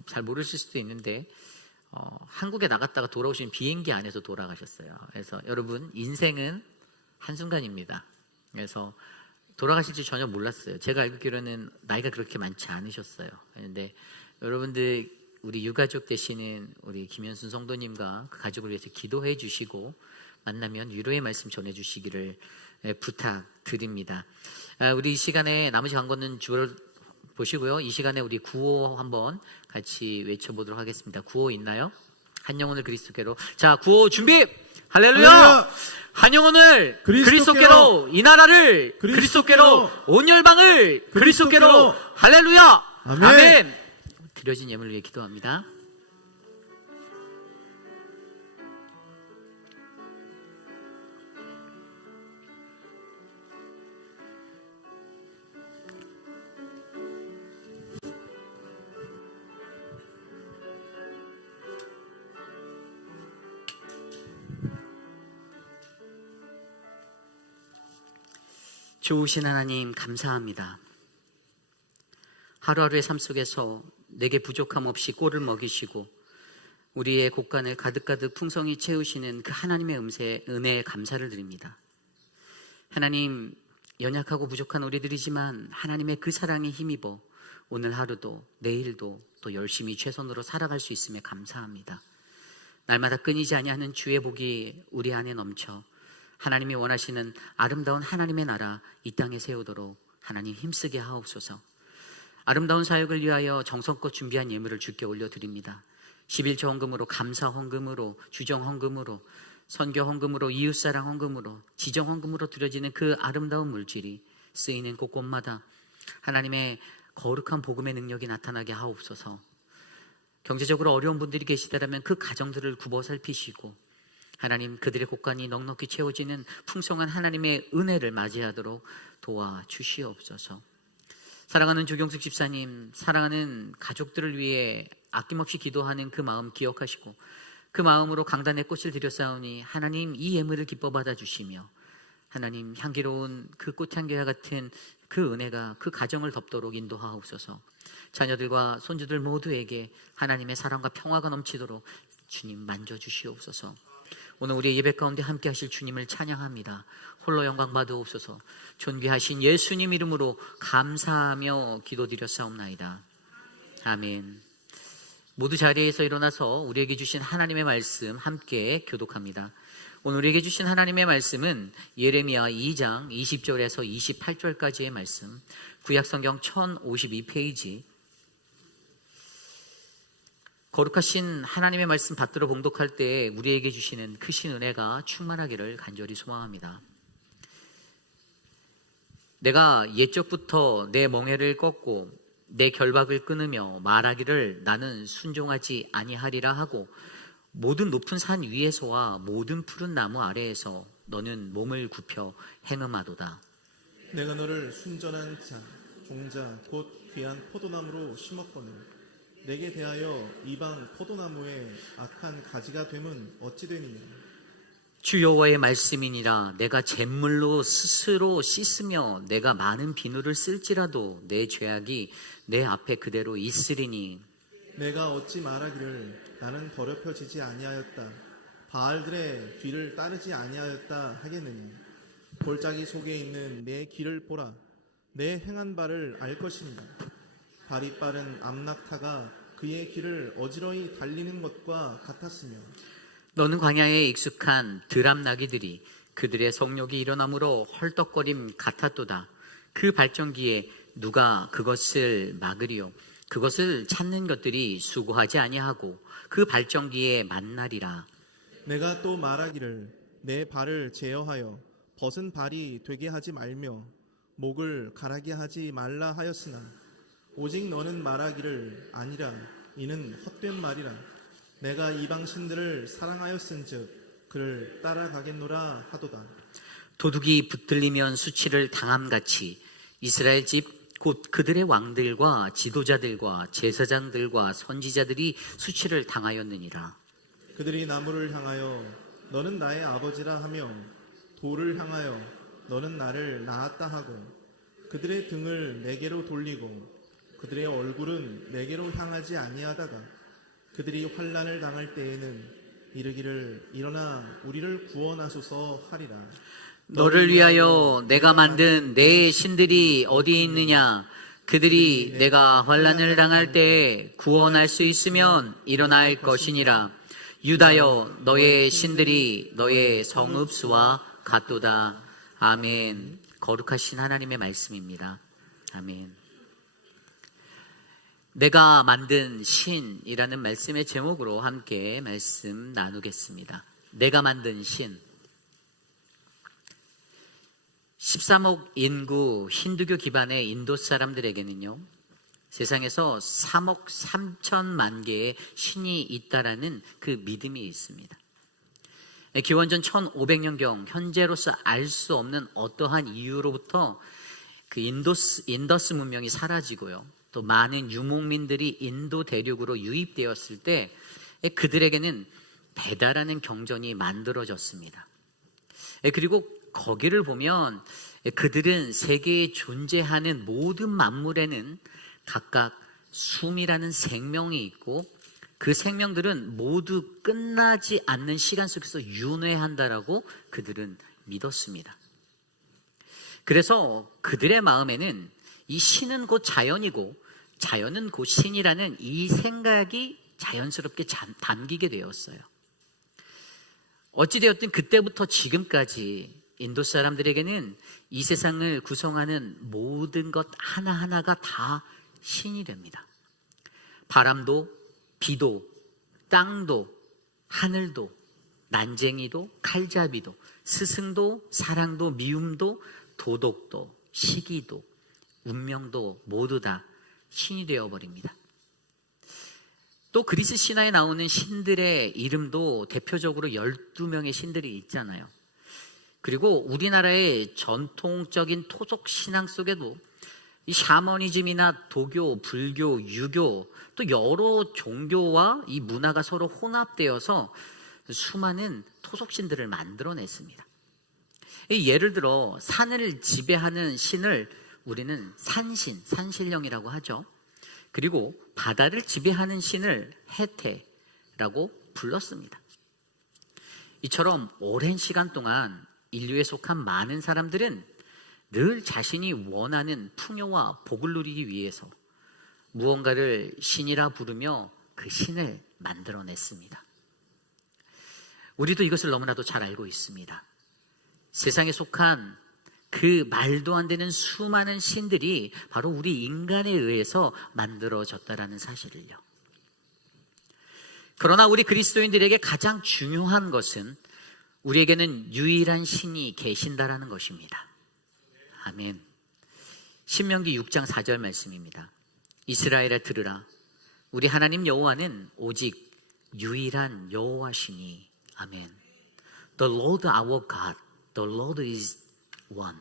잘 모르실 수도 있는데 한국에 나갔다가 돌아오신 비행기 안에서 돌아가셨어요. 그래서 여러분, 인생은 한순간입니다. 그래서 돌아가실 줄 전혀 몰랐어요. 제가 알기로는 나이가 그렇게 많지 않으셨어요. 그런데 여러분들, 우리 유가족 되시는 우리 김현순 성도님과 그 가족을 위해서 기도해 주시고 만나면 위로의 말씀 전해 주시기를 부탁드립니다. 우리 이 시간에 나머지 광고는 주로 보시고요. 이 시간에 우리 구호 한번 같이 외쳐보도록 하겠습니다. 구호 있나요? 한 영혼을 그리스도께로. 자, 구호 준비! 할렐루야! 할렐루야! 한 영혼을 그리스도께로, 이 나라를 그리스도께로, 온 열방을 그리스도께로. 할렐루야! 아멘! 드려진 예물을 위해 기도합니다. 좋으신 하나님, 감사합니다. 하루하루의 삶 속에서 내게 부족함 없이 꼴을 먹이시고 우리의 곳간을 가득가득 풍성히 채우시는 그 하나님의 은혜에 감사를 드립니다. 하나님, 연약하고 부족한 우리들이지만 하나님의 그 사랑에 힘입어 오늘 하루도 내일도 또 열심히 최선으로 살아갈 수 있음에 감사합니다. 날마다 끊이지 아니하는 주의 복이 우리 안에 넘쳐 하나님이 원하시는 아름다운 하나님의 나라 이 땅에 세우도록 하나님 힘쓰게 하옵소서. 아름다운 사역을 위하여 정성껏 준비한 예물을 주께 올려드립니다. 11조 헌금으로, 감사 헌금으로, 주정 헌금으로, 선교 헌금으로, 이웃사랑 헌금으로, 지정 헌금으로 드려지는 그 아름다운 물질이 쓰이는 곳곳마다 하나님의 거룩한 복음의 능력이 나타나게 하옵소서. 경제적으로 어려운 분들이 계시다면 그 가정들을 굽어 살피시고 하나님, 그들의 곳간이 넉넉히 채워지는 풍성한 하나님의 은혜를 맞이하도록 도와주시옵소서. 사랑하는 조경숙 집사님, 사랑하는 가족들을 위해 아낌없이 기도하는 그 마음 기억하시고 그 마음으로 강단에 꽃을 드렸사오니 하나님, 이 예물을 기뻐 받아주시며 하나님, 향기로운 그 꽃향기와 같은 그 은혜가 그 가정을 덮도록 인도하옵소서. 자녀들과 손주들 모두에게 하나님의 사랑과 평화가 넘치도록 주님 만져주시옵소서. 오늘 우리의 예배 가운데 함께 하실 주님을 찬양합니다. 홀로 영광 받으옵소서. 존귀하신 예수님 이름으로 감사하며 기도드렸사옵나이다. 아멘. 모두 자리에서 일어나서 우리에게 주신 하나님의 말씀 함께 교독합니다. 오늘 우리에게 주신 하나님의 말씀은 예레미야 2장 20절에서 28절까지의 말씀, 구약성경 1052페이지, 거룩하신 하나님의 말씀 받들어 봉독할 때 우리에게 주시는 크신 은혜가 충만하기를 간절히 소망합니다. 내가 옛적부터 내 멍에를 꺾고 내 결박을 끊으며 말하기를 나는 순종하지 아니하리라 하고 모든 높은 산 위에서와 모든 푸른 나무 아래에서 너는 몸을 굽혀 행음하도다. 내가 너를 순전한 자, 종자, 곧 귀한 포도나무로 심었거늘 내게 대하여 이방 포도나무에 악한 가지가 됨은 어찌 되느냐. 주 여호와의 말씀이니라. 내가 잿물로 스스로 씻으며 내가 많은 비누를 쓸지라도 내 죄악이 내 앞에 그대로 있으리니. 내가 어찌 말하기를 나는 더럽혀지지 아니하였다, 바알들의 뒤를 따르지 아니하였다 하겠느냐. 골짜기 속에 있는 내 길을 보라. 내 행한 바를 알 것입니다. 발이 빠른 암낙타가 그의 길을 어지러이 달리는 것과 같았으며, 너는 광야에 익숙한 드람나귀들이 그들의 성욕이 일어나므로 헐떡거림 같았도다. 그 발전기에 누가 그것을 막으리요. 그것을 찾는 것들이 수고하지 아니하고 그 발전기에 만나리라. 내가 또 말하기를 내 발을 제어하여 벗은 발이 되게 하지 말며 목을 가라게 하지 말라 하였으나, 오직 너는 말하기를 아니라 이는 헛된 말이라. 내가 이방 신들을 사랑하였은즉 그를 따라가겠노라 하도다. 도둑이 붙들리면 수치를 당함같이 이스라엘 집 곧 그들의 왕들과 지도자들과 제사장들과 선지자들이 수치를 당하였느니라. 그들이 나무를 향하여 너는 나의 아버지라 하며 돌을 향하여 너는 나를 낳았다 하고 그들의 등을 내게로 돌리고 그들의 얼굴은 내게로 향하지 아니하다가 그들이 환난을 당할 때에는 이르기를 일어나 우리를 구원하소서 하리라. 너를 위하여 내가 만든 내 신들이 어디 있느냐? 그들이 내가 환난을 당할 때 구원할 수 있으면 일어날 것이니라. 유다여, 너의 신들이 너의 성읍수와 같도다. 아멘. 거룩하신 하나님의 말씀입니다. 아멘. 내가 만든 신이라는 말씀의 제목으로 함께 말씀 나누겠습니다. 내가 만든 신. 13억 인구 힌두교 기반의 인도 사람들에게는요, 세상에서 3억 3천만 개의 신이 있다라는 그 믿음이 있습니다. 기원전 1500년경 현재로서 알 수 없는 어떠한 이유로부터 그 인더스 문명이 사라지고요, 또 많은 유목민들이 인도 대륙으로 유입되었을 때 그들에게는 베다라는 경전이 만들어졌습니다. 그리고 거기를 보면 그들은 세계에 존재하는 모든 만물에는 각각 숨이라는 생명이 있고 그 생명들은 모두 끝나지 않는 시간 속에서 윤회한다라고 그들은 믿었습니다. 그래서 그들의 마음에는 이 신은 곧 자연이고 자연은 곧 신이라는 이 생각이 자연스럽게 담기게 되었어요. 어찌되었든 그때부터 지금까지 인도 사람들에게는 이 세상을 구성하는 모든 것 하나하나가 다 신이 됩니다. 바람도, 비도, 땅도, 하늘도, 난쟁이도, 칼잡이도, 스승도, 사랑도, 미움도, 도덕도, 시기도, 운명도 모두 다 신이 되어버립니다. 또 그리스 신화에 나오는 신들의 이름도 대표적으로 12명의 신들이 있잖아요. 그리고 우리나라의 전통적인 토속 신앙 속에도 이 샤머니즘이나 도교, 불교, 유교, 또 여러 종교와 이 문화가 서로 혼합되어서 수많은 토속신들을 만들어냈습니다. 예를 들어 산을 지배하는 신을 우리는 산신, 산신령이라고 하죠. 그리고 바다를 지배하는 신을 해태라고 불렀습니다. 이처럼 오랜 시간 동안 인류에 속한 많은 사람들은 늘 자신이 원하는 풍요와 복을 누리기 위해서 무언가를 신이라 부르며 그 신을 만들어냈습니다. 우리도 이것을 너무나도 잘 알고 있습니다. 세상에 속한 그 말도 안 되는 수많은 신들이 바로 우리 인간에 의해서 만들어졌다라는 사실을요. 그러나 우리 그리스도인들에게 가장 중요한 것은 우리에게는 유일한 신이 계신다라는 것입니다. 아멘. 신명기 6장 4절 말씀입니다. 이스라엘아 들으라. 우리 하나님 여호와는 오직 유일한 여호와시니. 아멘. The Lord our God, the Lord is one.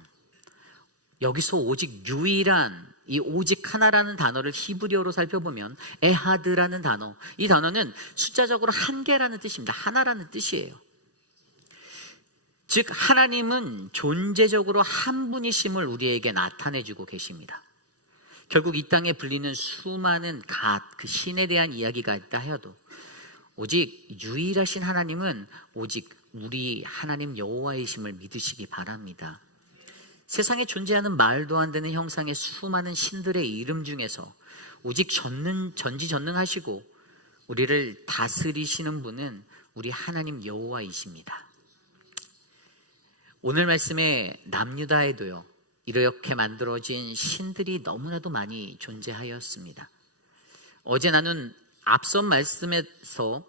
여기서 오직 유일한, 이 오직 하나라는 단어를 히브리어로 살펴보면 에하드라는 단어, 이 단어는 숫자적으로 한 개라는 뜻입니다. 하나라는 뜻이에요. 즉 하나님은 존재적으로 한 분이심을 우리에게 나타내주고 계십니다. 결국 이 땅에 불리는 수많은 그 신에 대한 이야기가 있다 해도 오직 유일하신 하나님은 오직 우리 하나님 여호와이심을 믿으시기 바랍니다. 세상에 존재하는 말도 안 되는 형상의 수많은 신들의 이름 중에서 오직 전지전능하시고 우리를 다스리시는 분은 우리 하나님 여호와이십니다. 오늘 말씀에 남유다에도요 이렇게 만들어진 신들이 너무나도 많이 존재하였습니다. 어제 나눈 앞선 말씀에서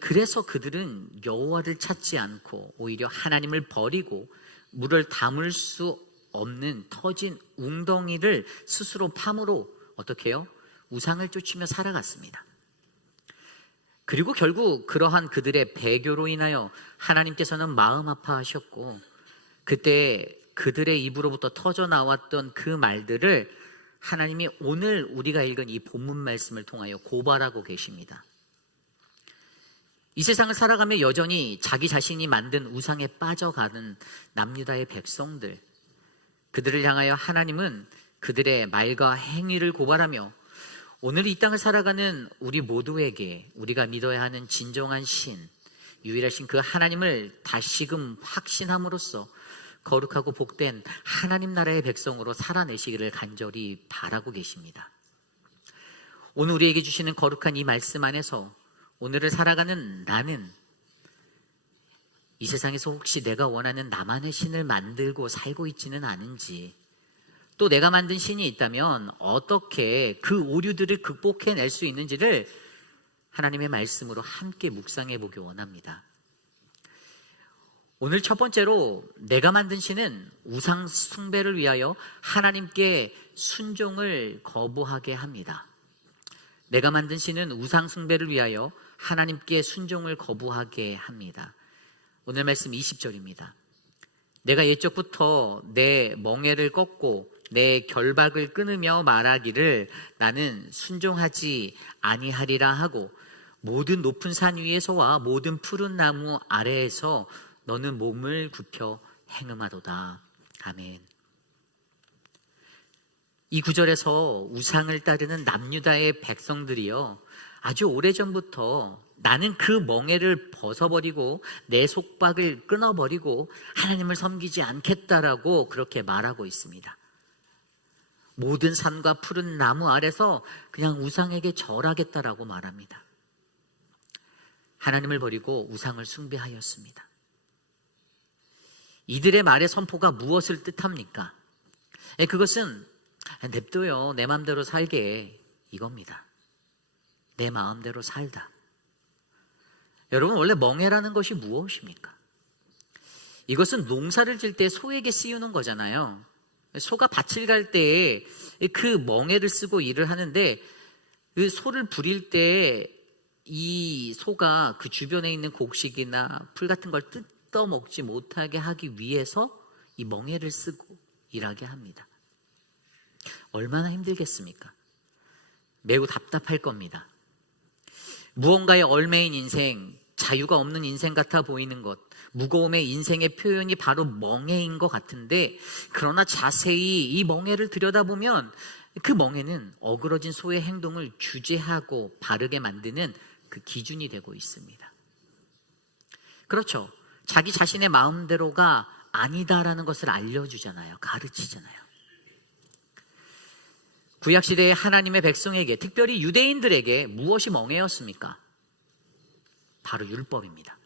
그래서 그들은 여호와를 찾지 않고 오히려 하나님을 버리고 물을 담을 수 없는 터진 웅덩이를 스스로 파므로 어떻게 해요? 우상을 쫓으며 살아갔습니다. 그리고 결국 그러한 그들의 배교로 인하여 하나님께서는 마음 아파하셨고 그때 그들의 입으로부터 터져 나왔던 그 말들을 하나님이 오늘 우리가 읽은 이 본문 말씀을 통하여 고발하고 계십니다. 이 세상을 살아가며 여전히 자기 자신이 만든 우상에 빠져가는 남유다의 백성들, 그들을 향하여 하나님은 그들의 말과 행위를 고발하며 오늘 이 땅을 살아가는 우리 모두에게 우리가 믿어야 하는 진정한 신, 유일하신 그 하나님을 다시금 확신함으로써 거룩하고 복된 하나님 나라의 백성으로 살아내시기를 간절히 바라고 계십니다. 오늘 우리에게 주시는 거룩한 이 말씀 안에서 오늘을 살아가는 나는 이 세상에서 혹시 내가 원하는 나만의 신을 만들고 살고 있지는 않은지, 또 내가 만든 신이 있다면 어떻게 그 오류들을 극복해낼 수 있는지를 하나님의 말씀으로 함께 묵상해 보기 원합니다. 오늘 첫 번째로 내가 만든 신은 우상 숭배를 위하여 하나님께 순종을 거부하게 합니다. 내가 만든 신은 우상 숭배를 위하여 하나님께 순종을 거부하게 합니다. 오늘 말씀 20절입니다. 내가 옛적부터 내 멍에를 꺾고 내 결박을 끊으며 말하기를 나는 순종하지 아니하리라 하고 모든 높은 산 위에서와 모든 푸른 나무 아래에서 너는 몸을 굽혀 행음하도다. 아멘. 이 구절에서 우상을 따르는 남유다의 백성들이요 아주 오래전부터 나는 그 멍에를 벗어버리고 내 속박을 끊어버리고 하나님을 섬기지 않겠다라고 그렇게 말하고 있습니다. 모든 산과 푸른 나무 아래서 그냥 우상에게 절하겠다라고 말합니다. 하나님을 버리고 우상을 숭배하였습니다. 이들의 말의 선포가 무엇을 뜻합니까? 그것은 냅둬요, 내 마음대로 살게, 이겁니다. 내 마음대로 살다. 여러분, 원래 멍에라는 것이 무엇입니까? 이것은 농사를 질 때 소에게 씌우는 거잖아요. 소가 밭을 갈 때에 그 멍에를 쓰고 일을 하는데 그 소를 부릴 때 이 소가 그 주변에 있는 곡식이나 풀 같은 걸 뜯어 먹지 못하게 하기 위해서 이 멍에를 쓰고 일하게 합니다. 얼마나 힘들겠습니까? 매우 답답할 겁니다. 무언가에 얽매인 인생, 자유가 없는 인생 같아 보이는 것, 무거움의 인생의 표현이 바로 멍에인 것 같은데, 그러나 자세히 이 멍에를 들여다보면 그 멍에는 어그러진 소의 행동을 규제하고 바르게 만드는 그 기준이 되고 있습니다. 그렇죠. 자기 자신의 마음대로가 아니다라는 것을 알려주잖아요. 가르치잖아요. 구약시대의 하나님의 백성에게, 특별히 유대인들에게 무엇이 멍에였습니까? 바로 율법입니다.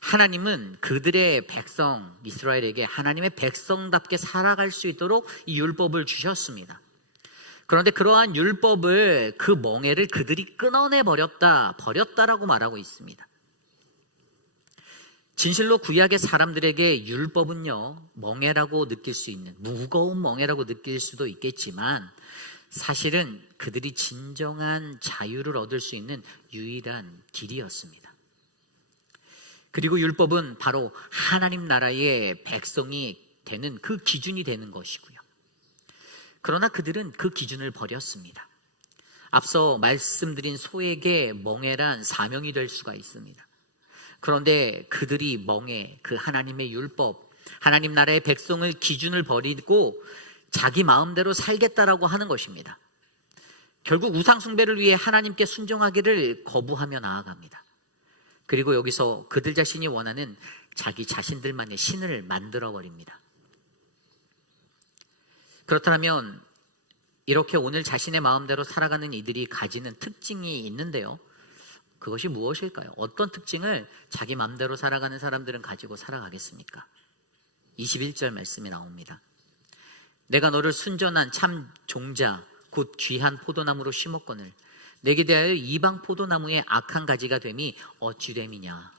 하나님은 그들의 백성 이스라엘에게 하나님의 백성답게 살아갈 수 있도록 이 율법을 주셨습니다. 그런데 그러한 율법을, 그 멍에를 그들이 끊어내 버렸다라고 말하고 있습니다. 진실로 구약의 사람들에게 율법은요, 멍에라고 느낄 수 있는, 무거운 멍에라고 느낄 수도 있겠지만 사실은 그들이 진정한 자유를 얻을 수 있는 유일한 길이었습니다. 그리고 율법은 바로 하나님 나라의 백성이 되는 그 기준이 되는 것이고요. 그러나 그들은 그 기준을 버렸습니다. 앞서 말씀드린 소에게 멍에란 사명이 될 수가 있습니다. 그런데 그들이 멍에 그 하나님의 율법, 하나님 나라의 백성을 기준을 버리고 자기 마음대로 살겠다라고 하는 것입니다. 결국 우상 숭배를 위해 하나님께 순종하기를 거부하며 나아갑니다. 그리고 여기서 그들 자신이 원하는 자기 자신들만의 신을 만들어 버립니다. 그렇다면 이렇게 오늘 자신의 마음대로 살아가는 이들이 가지는 특징이 있는데요. 그것이 무엇일까요? 어떤 특징을 자기 마음대로 살아가는 사람들은 가지고 살아가겠습니까? 21절 말씀이 나옵니다. 내가 너를 순전한 참 종자 곧 귀한 포도나무로 심었거늘 내게 대하여 이방 포도나무의 악한 가지가 됨이 어찌 됨이냐.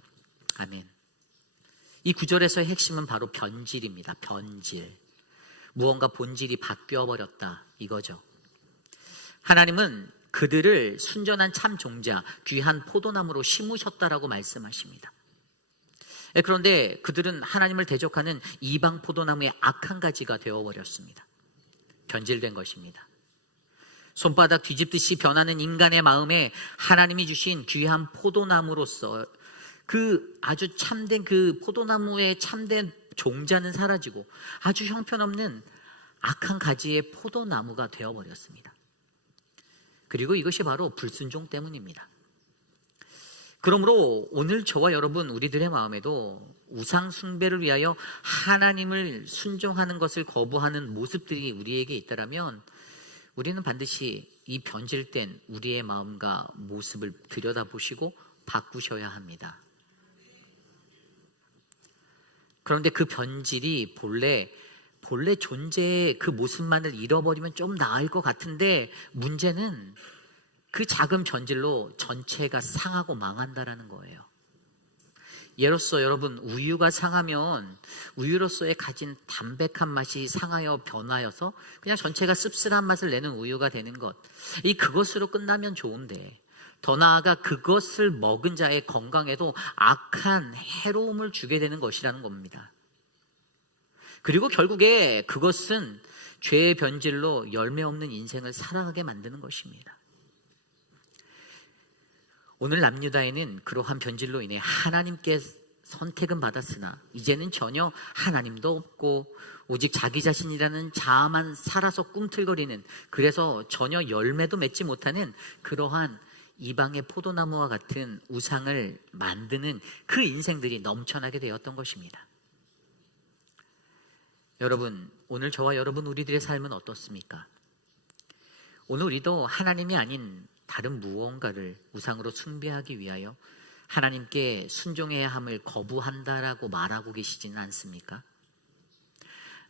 아멘. 이 구절에서의 핵심은 바로 변질입니다. 변질. 무언가 본질이 바뀌어 버렸다 이거죠. 하나님은 그들을 순전한 참 종자 귀한 포도나무로 심으셨다라고 말씀하십니다. 그런데 그들은 하나님을 대적하는 이방 포도나무의 악한 가지가 되어버렸습니다. 변질된 것입니다. 손바닥 뒤집듯이 변하는 인간의 마음에 하나님이 주신 귀한 포도나무로서 그 아주 참된 그 포도나무의 참된 종자는 사라지고 아주 형편없는 악한 가지의 포도나무가 되어버렸습니다. 그리고 이것이 바로 불순종 때문입니다. 그러므로 오늘 저와 여러분 우리들의 마음에도 우상 숭배를 위하여 하나님을 순종하는 것을 거부하는 모습들이 우리에게 있다면 우리는 반드시 이 변질된 우리의 마음과 모습을 들여다보시고 바꾸셔야 합니다. 그런데 그 변질이 본래 존재의 그 모습만을 잃어버리면 좀 나을 것 같은데 문제는 그 작은 변질로 전체가 상하고 망한다라는 거예요. 예로서 여러분 우유가 상하면 우유로서의 가진 담백한 맛이 상하여 변하여서 그냥 전체가 씁쓸한 맛을 내는 우유가 되는 것. 그것으로 끝나면 좋은데 더 나아가 그것을 먹은 자의 건강에도 악한 해로움을 주게 되는 것이라는 겁니다. 그리고 결국에 그것은 죄의 변질로 열매 없는 인생을 살아가게 만드는 것입니다. 오늘 남유다에는 그러한 변질로 인해 하나님께 선택은 받았으나 이제는 전혀 하나님도 없고 오직 자기 자신이라는 자아만 살아서 꿈틀거리는, 그래서 전혀 열매도 맺지 못하는 그러한 이방의 포도나무와 같은 우상을 만드는 그 인생들이 넘쳐나게 되었던 것입니다. 여러분, 오늘 저와 여러분 우리들의 삶은 어떻습니까? 오늘 우리도 하나님이 아닌 다른 무언가를 우상으로 숭배하기 위하여 하나님께 순종해야 함을 거부한다라고 말하고 계시지는 않습니까?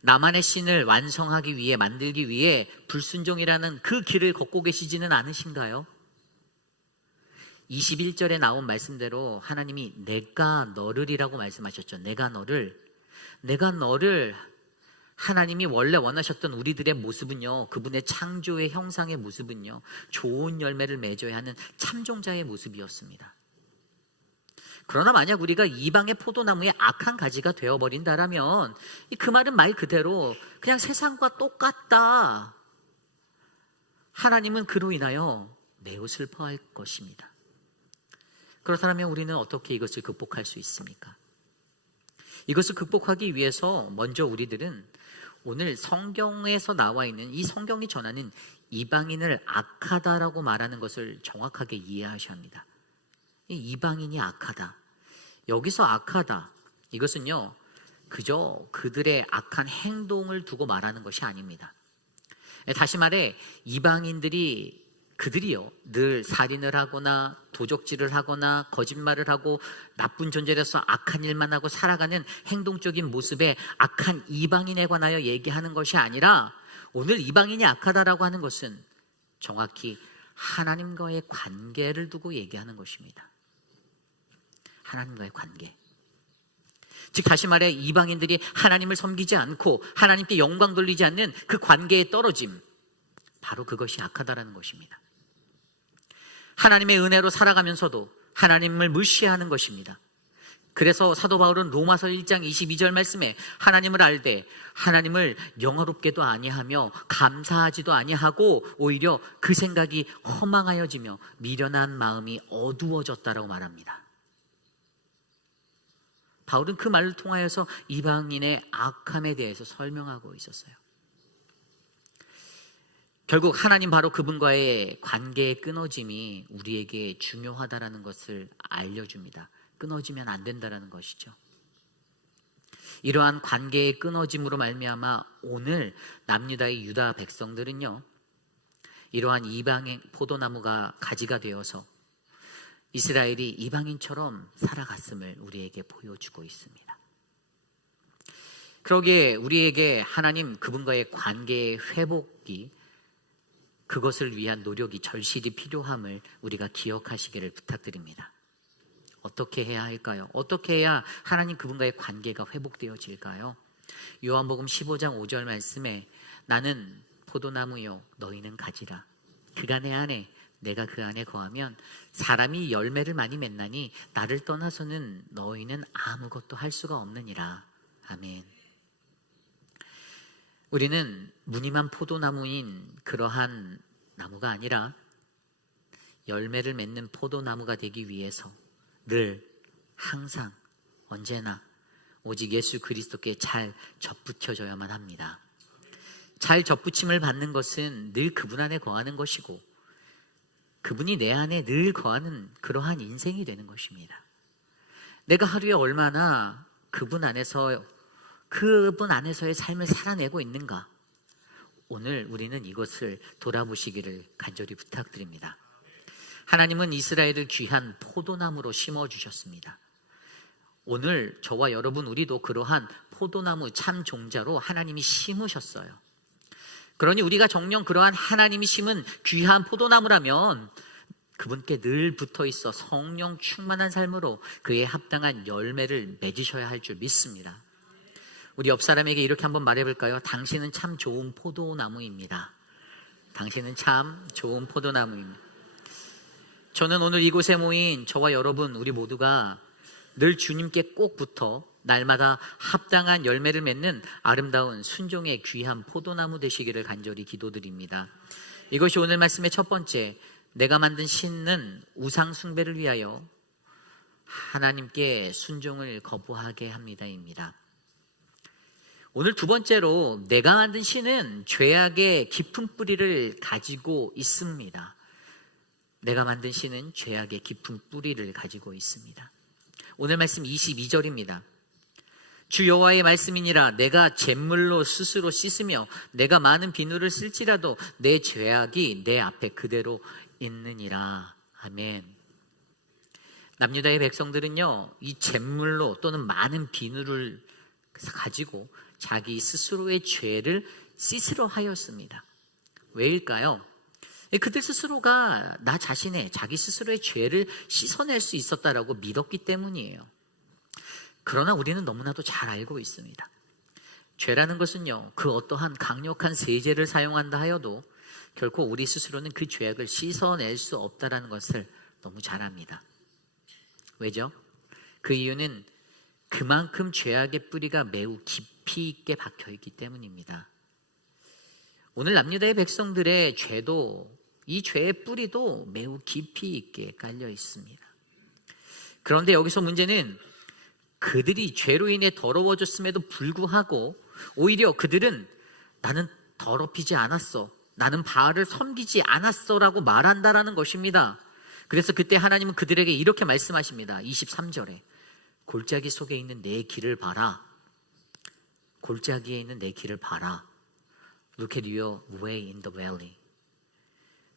나만의 신을 완성하기 위해, 만들기 위해 불순종이라는 그 길을 걷고 계시지는 않으신가요? 21절에 나온 말씀대로 하나님이 내가 너를이라고 말씀하셨죠. 내가 너를 하나님이 원래 원하셨던 우리들의 모습은요, 그분의 창조의 형상의 모습은요, 좋은 열매를 맺어야 하는 참종자의 모습이었습니다. 그러나 만약 우리가 이방의 포도나무의 악한 가지가 되어버린다라면 그 말은 말 그대로 그냥 세상과 똑같다. 하나님은 그로 인하여 매우 슬퍼할 것입니다. 그렇다면 우리는 어떻게 이것을 극복할 수 있습니까? 이것을 극복하기 위해서 먼저 우리들은 오늘 성경에서 나와 있는 이 성경이 전하는 이방인을 악하다라고 말하는 것을 정확하게 이해하셔야 합니다. 이 이방인이 악하다. 여기서 악하다. 이것은요, 그저 그들의 악한 행동을 두고 말하는 것이 아닙니다. 다시 말해 그들이요 늘 살인을 하거나 도적질을 하거나 거짓말을 하고 나쁜 존재로서 악한 일만 하고 살아가는 행동적인 모습의 악한 이방인에 관하여 얘기하는 것이 아니라, 오늘 이방인이 악하다라고 하는 것은 정확히 하나님과의 관계를 두고 얘기하는 것입니다. 하나님과의 관계. 즉 다시 말해 이방인들이 하나님을 섬기지 않고 하나님께 영광 돌리지 않는 그 관계의 떨어짐, 바로 그것이 악하다라는 것입니다. 하나님의 은혜로 살아가면서도 하나님을 무시하는 것입니다. 그래서 사도 바울은 로마서 1장 22절 말씀에 하나님을 알되 하나님을 영화롭게도 아니하며 감사하지도 아니하고 오히려 그 생각이 허망하여지며 미련한 마음이 어두워졌다라고 말합니다. 바울은 그 말을 통하여서 이방인의 악함에 대해서 설명하고 있었어요. 결국 하나님 바로 그분과의 관계의 끊어짐이 우리에게 중요하다라는 것을 알려줍니다. 끊어지면 안 된다라는 것이죠. 이러한 관계의 끊어짐으로 말미암아 오늘 남유다의 유다 백성들은요, 이러한 이방인 포도나무가 가지가 되어서 이스라엘이 이방인처럼 살아갔음을 우리에게 보여주고 있습니다. 그러기에 우리에게 하나님 그분과의 관계의 회복이, 그것을 위한 노력이 절실히 필요함을 우리가 기억하시기를 부탁드립니다. 어떻게 해야 할까요? 어떻게 해야 하나님 그분과의 관계가 회복되어질까요? 요한복음 15장 5절 말씀에 나는 포도나무요 너희는 가지라. 그가 내 안에 내가 그 안에 거하면 사람이 열매를 많이 맺나니 나를 떠나서는 너희는 아무것도 할 수가 없느니라. 아멘. 우리는 무늬만 포도나무인 그러한 나무가 아니라 열매를 맺는 포도나무가 되기 위해서 늘 항상 언제나 오직 예수 그리스도께 잘 접붙여져야만 합니다. 잘 접붙임을 받는 것은 늘 그분 안에 거하는 것이고 그분이 내 안에 늘 거하는 그러한 인생이 되는 것입니다. 내가 하루에 얼마나 그분 안에서의 삶을 살아내고 있는가, 오늘 우리는 이것을 돌아보시기를 간절히 부탁드립니다. 하나님은 이스라엘을 귀한 포도나무로 심어주셨습니다. 오늘 저와 여러분 우리도 그러한 포도나무 참 종자로 하나님이 심으셨어요. 그러니 우리가 정녕 그러한 하나님이 심은 귀한 포도나무라면 그분께 늘 붙어있어 성령 충만한 삶으로 그에 합당한 열매를 맺으셔야 할 줄 믿습니다. 우리 옆 사람에게 이렇게 한번 말해볼까요? 당신은 참 좋은 포도나무입니다. 당신은 참 좋은 포도나무입니다. 저는 오늘 이곳에 모인 저와 여러분 우리 모두가 늘 주님께 꼭 붙어 날마다 합당한 열매를 맺는 아름다운 순종의 귀한 포도나무 되시기를 간절히 기도드립니다. 이것이 오늘 말씀의 첫 번째, 내가 만든 신은 우상 숭배를 위하여 하나님께 순종을 거부하게 합니다입니다. 오늘 두 번째로, 내가 만든 신은 죄악의 깊은 뿌리를 가지고 있습니다. 내가 만든 신은 죄악의 깊은 뿌리를 가지고 있습니다. 오늘 말씀 22절입니다. 주 여호와의 말씀이니라. 내가 잿물로 스스로 씻으며 내가 많은 비누를 쓸지라도 내 죄악이 내 앞에 그대로 있느니라. 아멘. 남유다의 백성들은요, 이 잿물로 또는 많은 비누를 가지고 자기 스스로의 죄를 씻으려 하였습니다. 왜일까요? 그들 스스로가 나 자신의 자기 스스로의 죄를 씻어낼 수 있었다라고 믿었기 때문이에요. 그러나 우리는 너무나도 잘 알고 있습니다. 죄라는 것은요, 그 어떠한 강력한 세제를 사용한다 하여도 결코 우리 스스로는 그 죄악을 씻어낼 수 없다라는 것을 너무 잘 압니다. 왜죠? 그 이유는 그만큼 죄악의 뿌리가 매우 깊이 있게 박혀있기 때문입니다. 오늘 남유다의 백성들의 죄도, 이 죄의 뿌리도 매우 깊이 있게 깔려 있습니다. 그런데 여기서 문제는 그들이 죄로 인해 더러워졌음에도 불구하고 오히려 그들은 나는 더럽히지 않았어, 나는 바알을 섬기지 않았어 라고 말한다라는 것입니다. 그래서 그때 하나님은 그들에게 이렇게 말씀하십니다. 23절에 골짜기 속에 있는 내 길을 봐라. 골짜기에 있는 내 길을 봐라. Look at your way in the valley.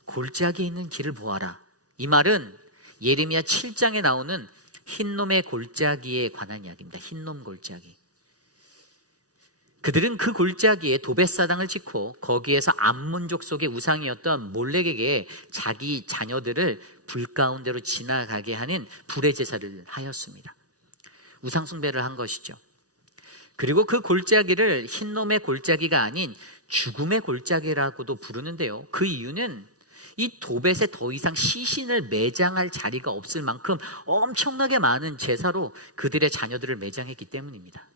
골짜기에 있는 길을 보아라. 이 말은 예레미야 7장에 나오는 흰놈의 골짜기에 관한 이야기입니다. 흰놈 골짜기. 그들은 그 골짜기에 도벳사당을 짓고 거기에서 암몬족 속의 우상이었던 몰렉에게 자기 자녀들을 불 가운데로 지나가게 하는 불의 제사를 하였습니다. 우상 숭배를 한 것이죠. 그리고 그 골짜기를 흰놈의 골짜기가 아닌 죽음의 골짜기라고도 부르는데요. 그 이유는 이 도벳에 더 이상 시신을 매장할 자리가 없을 만큼 엄청나게 많은 제사로 그들의 자녀들을 매장했기 때문입니다.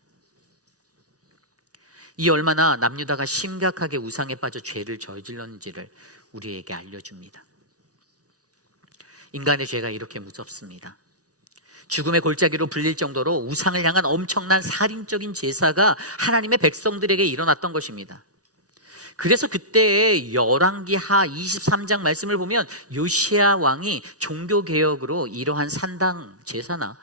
이 얼마나 남유다가 심각하게 우상에 빠져 죄를 저질렀는지를 우리에게 알려줍니다. 인간의 죄가 이렇게 무섭습니다. 죽음의 골짜기로 불릴 정도로 우상을 향한 엄청난 살인적인 제사가 하나님의 백성들에게 일어났던 것입니다. 그래서 그때의 열왕기하 23장 말씀을 보면 요시야 왕이 종교개혁으로 이러한 산당 제사나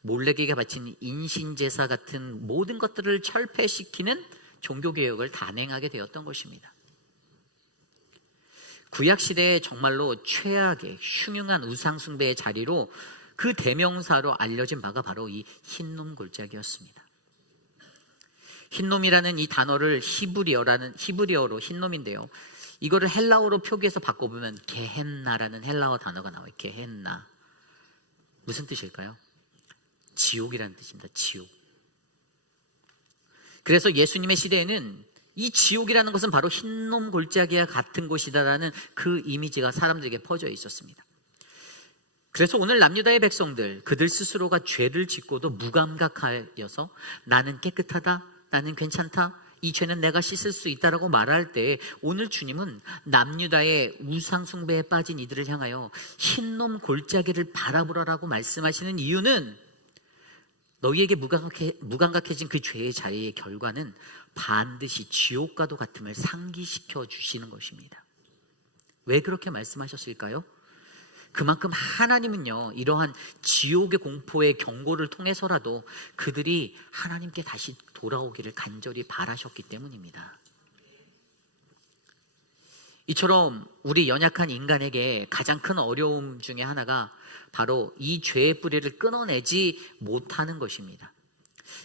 몰렉에게 바친 인신제사 같은 모든 것들을 철폐시키는 종교개혁을 단행하게 되었던 것입니다. 구약시대에 정말로 최악의 흉흉한 우상숭배의 자리로 그 대명사로 알려진 바가 바로 이 흰놈 골짜기였습니다. 흰놈이라는 이 단어를 히브리어로 흰놈인데요, 이거를 헬라어로 표기해서 바꿔보면 게헨나라는 헬라어 단어가 나와요. 게헨나. 무슨 뜻일까요? 지옥이라는 뜻입니다. 지옥. 그래서 예수님의 시대에는 이 지옥이라는 것은 바로 흰놈 골짜기와 같은 곳이다라는 그 이미지가 사람들에게 퍼져 있었습니다. 그래서 오늘 남유다의 백성들, 그들 스스로가 죄를 짓고도 무감각하여서 나는 깨끗하다, 나는 괜찮다, 이 죄는 내가 씻을 수 있다라고 말할 때 오늘 주님은 남유다의 우상 숭배에 빠진 이들을 향하여 흰놈 골짜기를 바라보라라고 말씀하시는 이유는 너희에게 무감각해진 그 죄의 자리의 결과는 반드시 지옥과도 같음을 상기시켜 주시는 것입니다. 왜 그렇게 말씀하셨을까요? 그만큼 하나님은요, 이러한 지옥의 공포의 경고를 통해서라도 그들이 하나님께 다시 돌아오기를 간절히 바라셨기 때문입니다. 이처럼 우리 연약한 인간에게 가장 큰 어려움 중에 하나가 바로 이 죄의 뿌리를 끊어내지 못하는 것입니다.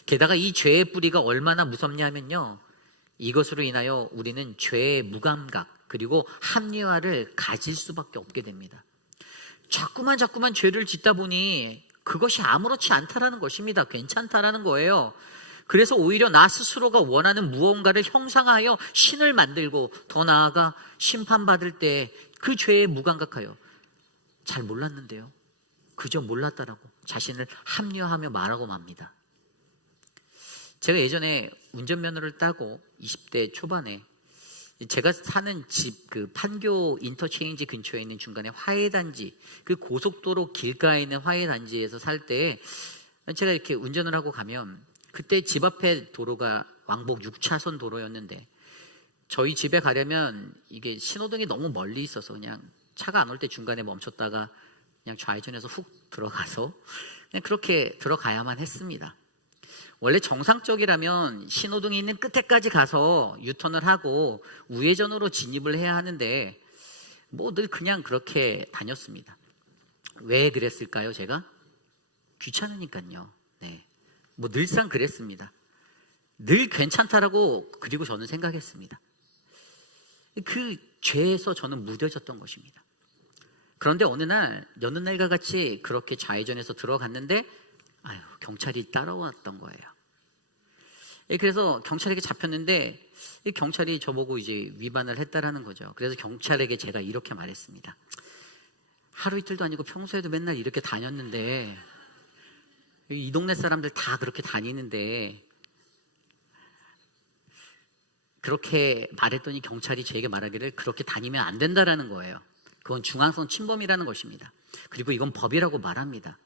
게다가 이 죄의 뿌리가 얼마나 무섭냐면요, 이것으로 인하여 우리는 죄의 무감각 그리고 합리화를 가질 수밖에 없게 됩니다. 자꾸만 죄를 짓다 보니 그것이 아무렇지 않다라는 것입니다. 괜찮다라는 거예요. 그래서 오히려 나 스스로가 원하는 무언가를 형상하여 신을 만들고 더 나아가 심판받을 때 그 죄에 무감각하여 잘 몰랐는데요, 그저 몰랐다라고 자신을 합리화하며 말하고 맙니다. 제가 예전에 운전면허를 따고 20대 초반에 제가 사는 집 그 판교 인터체인지 근처에 있는 중간에 화해단지, 그 고속도로 길가에 있는 화해단지에서 살 때 제가 이렇게 운전을 하고 가면 그때 집 앞에 도로가 왕복 6차선 도로였는데 저희 집에 가려면 이게 신호등이 너무 멀리 있어서 그냥 차가 안 올 때 중간에 멈췄다가 그냥 좌회전해서 훅 들어가서 그냥 그렇게 들어가야만 했습니다. 원래 정상적이라면 신호등이 있는 끝에까지 가서 유턴을 하고 우회전으로 진입을 해야 하는데 뭐 늘 그냥 그렇게 다녔습니다. 왜 그랬을까요? 제가 귀찮으니까요. 네, 뭐 늘상 그랬습니다. 늘 괜찮다라고 그리고 저는 생각했습니다. 그 죄에서 저는 무뎌졌던 것입니다. 그런데 어느 날 여느 날과 같이 그렇게 좌회전해서 들어갔는데 경찰이 따라왔던 거예요. 그래서 경찰에게 잡혔는데 경찰이 저보고 이제 위반을 했다라는 거죠. 그래서 경찰에게 제가 이렇게 말했습니다. 하루 이틀도 아니고 평소에도 맨날 이렇게 다녔는데, 이 동네 사람들 다 그렇게 다니는데, 그렇게 말했더니 경찰이 저에게 말하기를 그렇게 다니면 안 된다라는 거예요. 그건 중앙선 침범이라는 것입니다. 그리고 이건 법이라고 말합니다.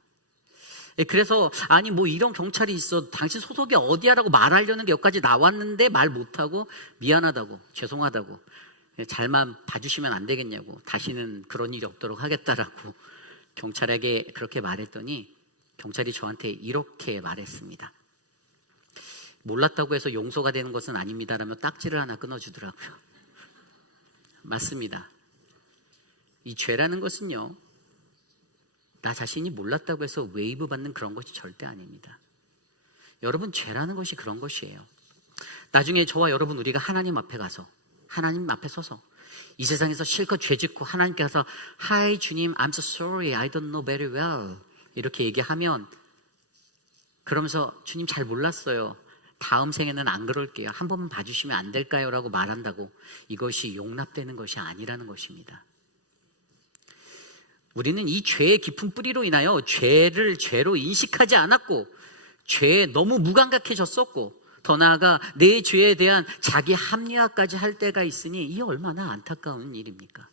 그래서 아니 뭐 이런 경찰이 있어, 당신 소속이 어디야라고 말하려는 게 여기까지 나왔는데 말 못하고 미안하다고, 죄송하다고, 잘만 봐주시면 안 되겠냐고, 다시는 그런 일이 없도록 하겠다라고 경찰에게 그렇게 말했더니 경찰이 저한테 이렇게 말했습니다. 몰랐다고 해서 용서가 되는 것은 아닙니다라며 딱지를 하나 끊어주더라고요. 맞습니다. 이 죄라는 것은요, 나 자신이 몰랐다고 해서 웨이브 받는 그런 것이 절대 아닙니다. 여러분, 죄라는 것이 그런 것이에요. 나중에 저와 여러분 우리가 하나님 앞에 가서, 하나님 앞에 서서 이 세상에서 실컷 죄 짓고 하나님께 가서 Hi 주님, I'm so sorry, I don't know very well 이렇게 얘기하면, 그러면서 주님 잘 몰랐어요, 다음 생에는 안 그럴게요, 한 번만 봐주시면 안 될까요? 라고 말한다고 이것이 용납되는 것이 아니라는 것입니다. 우리는 이 죄의 깊은 뿌리로 인하여 죄를 죄로 인식하지 않았고, 죄에 너무 무감각해졌었고, 더 나아가 내 죄에 대한 자기 합리화까지 할 때가 있으니 이 얼마나 안타까운 일입니까?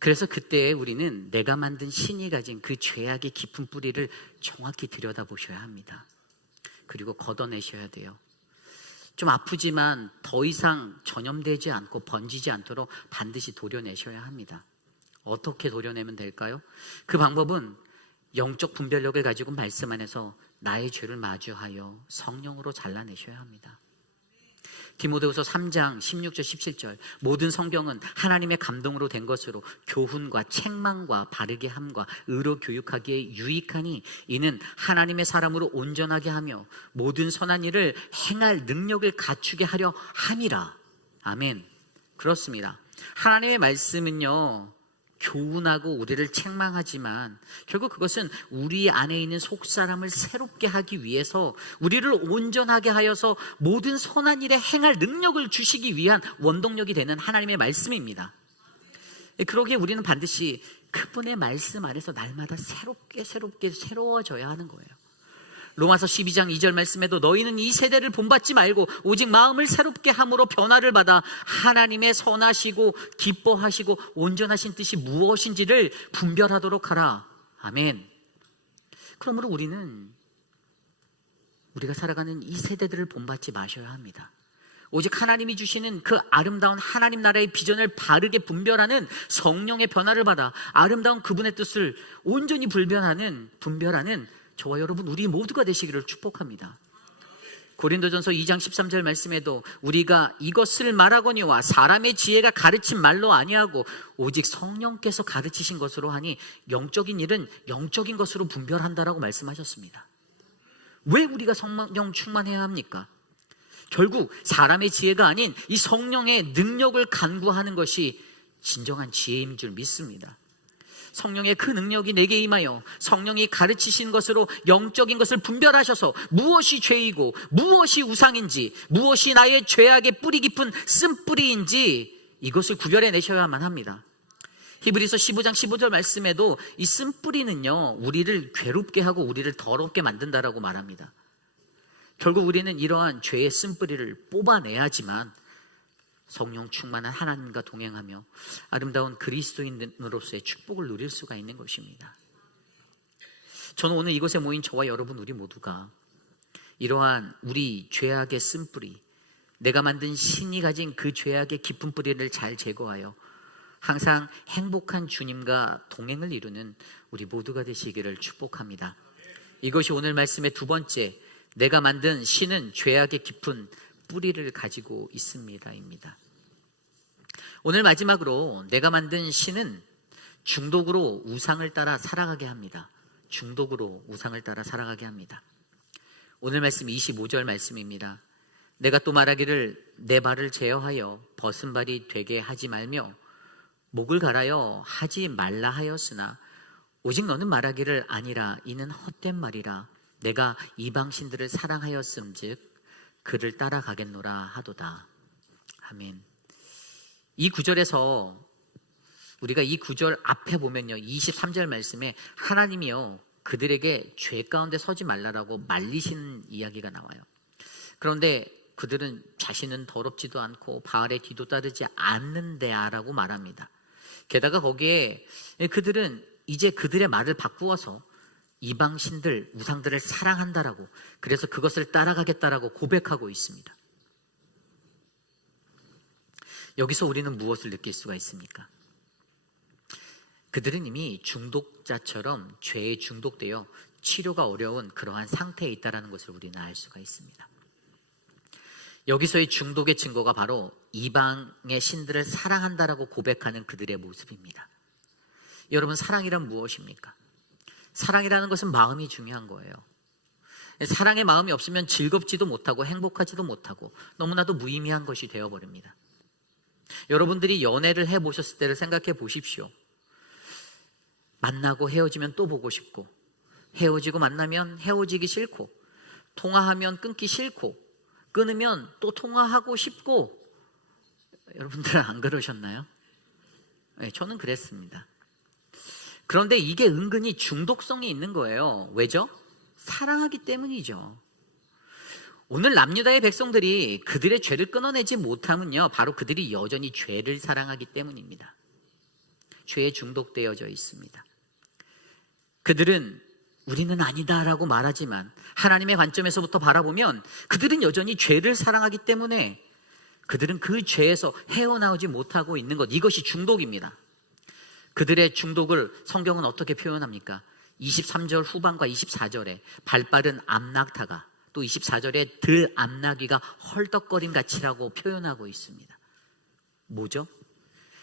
그래서 그때 우리는 내가 만든 신이 가진 그 죄악의 깊은 뿌리를 정확히 들여다보셔야 합니다. 그리고 걷어내셔야 돼요. 좀 아프지만 더 이상 전염되지 않고 번지지 않도록 반드시 도려내셔야 합니다. 어떻게 도려내면 될까요? 그 방법은 영적 분별력을 가지고 말씀 안에서 나의 죄를 마주하여 성령으로 잘라내셔야 합니다. 디모데후서 3장 16절 17절 모든 성경은 하나님의 감동으로 된 것으로 교훈과 책망과 바르게 함과 의로 교육하기에 유익하니 이는 하나님의 사람으로 온전하게 하며 모든 선한 일을 행할 능력을 갖추게 하려 함이라. 아멘. 그렇습니다. 하나님의 말씀은요, 교훈하고 우리를 책망하지만 결국 그것은 우리 안에 있는 속사람을 새롭게 하기 위해서 우리를 온전하게 하여서 모든 선한 일에 행할 능력을 주시기 위한 원동력이 되는 하나님의 말씀입니다. 그러기에 우리는 반드시 그분의 말씀 아래서 날마다 새롭게 새로워져야 하는 거예요. 로마서 12장 2절 말씀에도 너희는 이 세대를 본받지 말고 오직 마음을 새롭게 함으로 변화를 받아 하나님의 선하시고 기뻐하시고 온전하신 뜻이 무엇인지를 분별하도록 하라. 아멘. 그러므로 우리는 우리가 살아가는 이 세대들을 본받지 마셔야 합니다. 오직 하나님이 주시는 그 아름다운 하나님 나라의 비전을 바르게 분별하는 성령의 변화를 받아 아름다운 그분의 뜻을 온전히 분별하는 저와 여러분 우리 모두가 되시기를 축복합니다. 고린도전서 2장 13절 말씀에도 우리가 이것을 말하거니와 사람의 지혜가 가르친 말로 아니하고 오직 성령께서 가르치신 것으로 하니 영적인 일은 영적인 것으로 분별한다라고 말씀하셨습니다. 왜 우리가 성령 충만해야 합니까? 결국 사람의 지혜가 아닌 이 성령의 능력을 간구하는 것이 진정한 지혜인 줄 믿습니다. 성령의 그 능력이 내게 임하여 성령이 가르치신 것으로 영적인 것을 분별하셔서 무엇이 죄이고 무엇이 우상인지 무엇이 나의 죄악의 뿌리 깊은 쓴뿌리인지 이것을 구별해내셔야만 합니다. 히브리서 15장 15절 말씀에도 이 쓴뿌리는요 우리를 괴롭게 하고 우리를 더럽게 만든다라고 말합니다. 결국 우리는 이러한 죄의 쓴뿌리를 뽑아내야지만 성령 충만한 하나님과 동행하며 아름다운 그리스도인으로서의 축복을 누릴 수가 있는 것입니다. 저는 오늘 이곳에 모인 저와 여러분 우리 모두가 이러한 우리 죄악의 쓴뿌리, 내가 만든 신이 가진 그 죄악의 깊은 뿌리를 잘 제거하여 항상 행복한 주님과 동행을 이루는 우리 모두가 되시기를 축복합니다. 이것이 오늘 말씀의 두 번째, 내가 만든 신은 죄악의 깊은 뿌리를 가지고 있습니다입니다. 오늘 마지막으로 내가 만든 신은 중독으로 우상을 따라 살아가게 합니다. 중독으로 우상을 따라 살아가게 합니다. 오늘 말씀 25절 말씀입니다. 내가 또 말하기를 내 발을 제어하여 벗은 발이 되게 하지 말며 목을 갈아여 하지 말라 하였으나 오직 너는 말하기를 아니라 이는 헛된 말이라 내가 이방신들을 사랑하였음즉 그를 따라가겠노라 하도다. 아멘. 이 구절에서 우리가 이 구절 앞에 보면요 23절 말씀에 하나님이요 그들에게 죄 가운데 서지 말라라고 말리시는 이야기가 나와요. 그런데 그들은 자신은 더럽지도 않고 바알의 뒤도 따르지 않는데라고 말합니다. 게다가 거기에 그들은 이제 그들의 말을 바꾸어서 이방신들, 우상들을 사랑한다라고, 그래서 그것을 따라가겠다라고 고백하고 있습니다. 여기서 우리는 무엇을 느낄 수가 있습니까? 그들은 이미 중독자처럼 죄에 중독되어 치료가 어려운 그러한 상태에 있다는 것을 우리는 알 수가 있습니다. 여기서의 중독의 증거가 바로 이방의 신들을 사랑한다라고 고백하는 그들의 모습입니다. 여러분, 사랑이란 무엇입니까? 사랑이라는 것은 마음이 중요한 거예요. 사랑의 마음이 없으면 즐겁지도 못하고 행복하지도 못하고 너무나도 무의미한 것이 되어버립니다. 여러분들이 연애를 해보셨을 때를 생각해 보십시오. 만나고 헤어지면 또 보고 싶고, 헤어지고 만나면 헤어지기 싫고, 통화하면 끊기 싫고, 끊으면 또 통화하고 싶고. 여러분들은 안 그러셨나요? 네, 저는 그랬습니다. 그런데 이게 은근히 중독성이 있는 거예요. 왜죠? 사랑하기 때문이죠. 오늘 남유다의 백성들이 그들의 죄를 끊어내지 못함은요, 바로 그들이 여전히 죄를 사랑하기 때문입니다. 죄에 중독되어져 있습니다. 그들은 우리는 아니다라고 말하지만 하나님의 관점에서부터 바라보면 그들은 여전히 죄를 사랑하기 때문에 그들은 그 죄에서 헤어나오지 못하고 있는 것, 이것이 중독입니다. 그들의 중독을 성경은 어떻게 표현합니까? 23절 후반과 24절에 발빠른 암낙타가, 또 24절에 들 암나귀가 헐떡거림 같이라고 표현하고 있습니다. 뭐죠?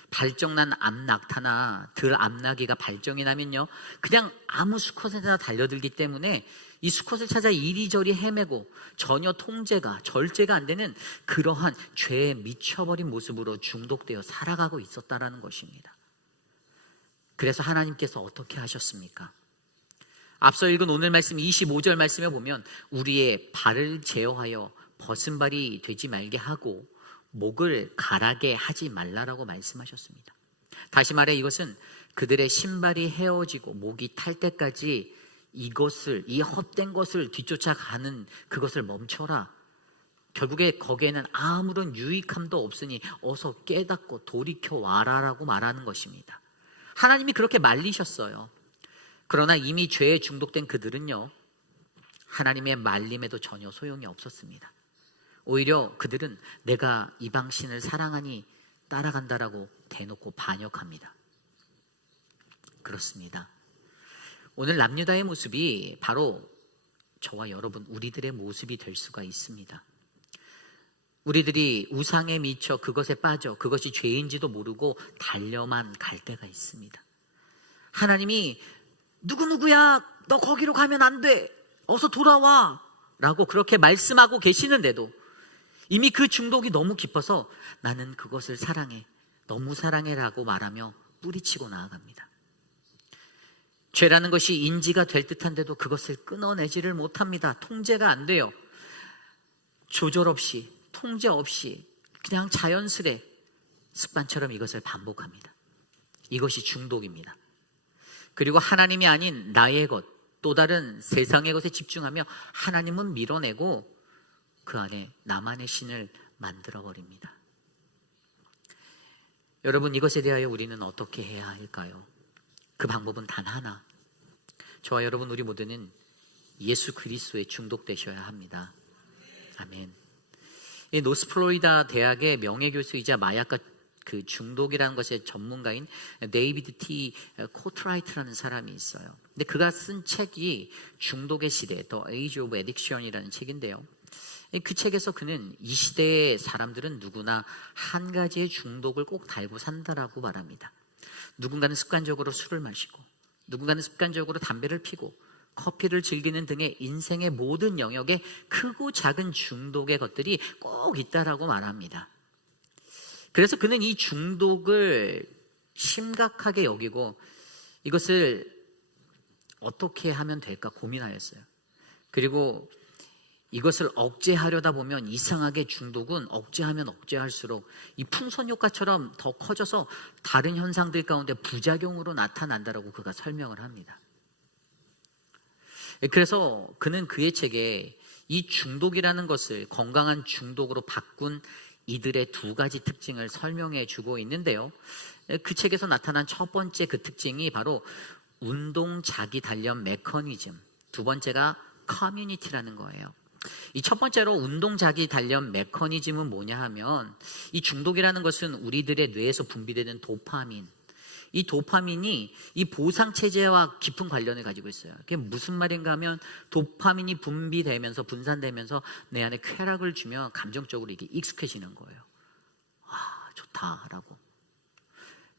발정난 암낙타나 들 암나귀가 발정이 나면요, 그냥 아무 수컷에나 달려들기 때문에 이 수컷을 찾아 이리저리 헤매고 전혀 통제가, 절제가 안 되는 그러한 죄에 미쳐버린 모습으로 중독되어 살아가고 있었다라는 것입니다. 그래서 하나님께서 어떻게 하셨습니까? 앞서 읽은 오늘 말씀 25절 말씀에 보면 우리의 발을 제어하여 벗은발이 되지 말게 하고 목을 가라게 하지 말라라고 말씀하셨습니다. 다시 말해 이것은 그들의 신발이 헤어지고 목이 탈 때까지 이것을, 이 헛된 것을 뒤쫓아가는 그것을 멈춰라. 결국에 거기에는 아무런 유익함도 없으니 어서 깨닫고 돌이켜 와라라고 말하는 것입니다. 하나님이 그렇게 말리셨어요. 그러나 이미 죄에 중독된 그들은요, 하나님의 말림에도 전혀 소용이 없었습니다. 오히려 그들은 내가 이방신을 사랑하니 따라간다라고 대놓고 반역합니다. 그렇습니다. 오늘 남유다의 모습이 바로 저와 여러분, 우리들의 모습이 될 수가 있습니다. 우리들이 우상에 미쳐 그것에 빠져 그것이 죄인지도 모르고 달려만 갈 때가 있습니다. 하나님이 누구누구야, 너 거기로 가면 안 돼, 어서 돌아와 라고 그렇게 말씀하고 계시는데도 이미 그 중독이 너무 깊어서 나는 그것을 사랑해, 너무 사랑해 라고 말하며 뿌리치고 나아갑니다. 죄라는 것이 인지가 될 듯한데도 그것을 끊어내지를 못합니다. 통제가 안 돼요. 조절 없이, 통제 없이 그냥 자연스레 습관처럼 이것을 반복합니다. 이것이 중독입니다. 그리고 하나님이 아닌 나의 것, 또 다른 세상의 것에 집중하며 하나님은 밀어내고 그 안에 나만의 신을 만들어버립니다. 여러분, 이것에 대하여 우리는 어떻게 해야 할까요? 그 방법은 단 하나. 저와 여러분, 우리 모두는 예수 그리스도에 중독되셔야 합니다. 아멘. 이 노스플로리다 대학의 명예교수이자 마약과 그 중독이라는 것의 전문가인 데이비드 T. 코트라이트라는 사람이 있어요. 근데 그가 쓴 책이 중독의 시대, The Age of Addiction이라는 책인데요. 그 책에서 그는 이 시대의 사람들은 누구나 한 가지의 중독을 꼭 달고 산다라고 말합니다. 누군가는 습관적으로 술을 마시고, 누군가는 습관적으로 담배를 피고, 커피를 즐기는 등의 인생의 모든 영역에 크고 작은 중독의 것들이 꼭 있다라고 말합니다. 그래서 그는 이 중독을 심각하게 여기고 이것을 어떻게 하면 될까 고민하였어요. 그리고 이것을 억제하려다 보면 이상하게 중독은 억제하면 억제할수록 이 풍선 효과처럼 더 커져서 다른 현상들 가운데 부작용으로 나타난다라고 그가 설명을 합니다. 그래서 그는 그의 책에 이 중독이라는 것을 건강한 중독으로 바꾼 이들의 두 가지 특징을 설명해 주고 있는데요. 그 책에서 나타난 첫 번째 그 특징이 바로 운동 자기 단련 메커니즘, 두 번째가 커뮤니티라는 거예요. 이 첫 번째로 운동 자기 단련 메커니즘은 뭐냐 하면, 이 중독이라는 것은 우리들의 뇌에서 분비되는 도파민, 이 도파민이 이 보상체제와 깊은 관련을 가지고 있어요. 그게 무슨 말인가 하면, 도파민이 분비되면서 분산되면서 내 안에 쾌락을 주면 감정적으로 이게 익숙해지는 거예요. 아, 좋다라고.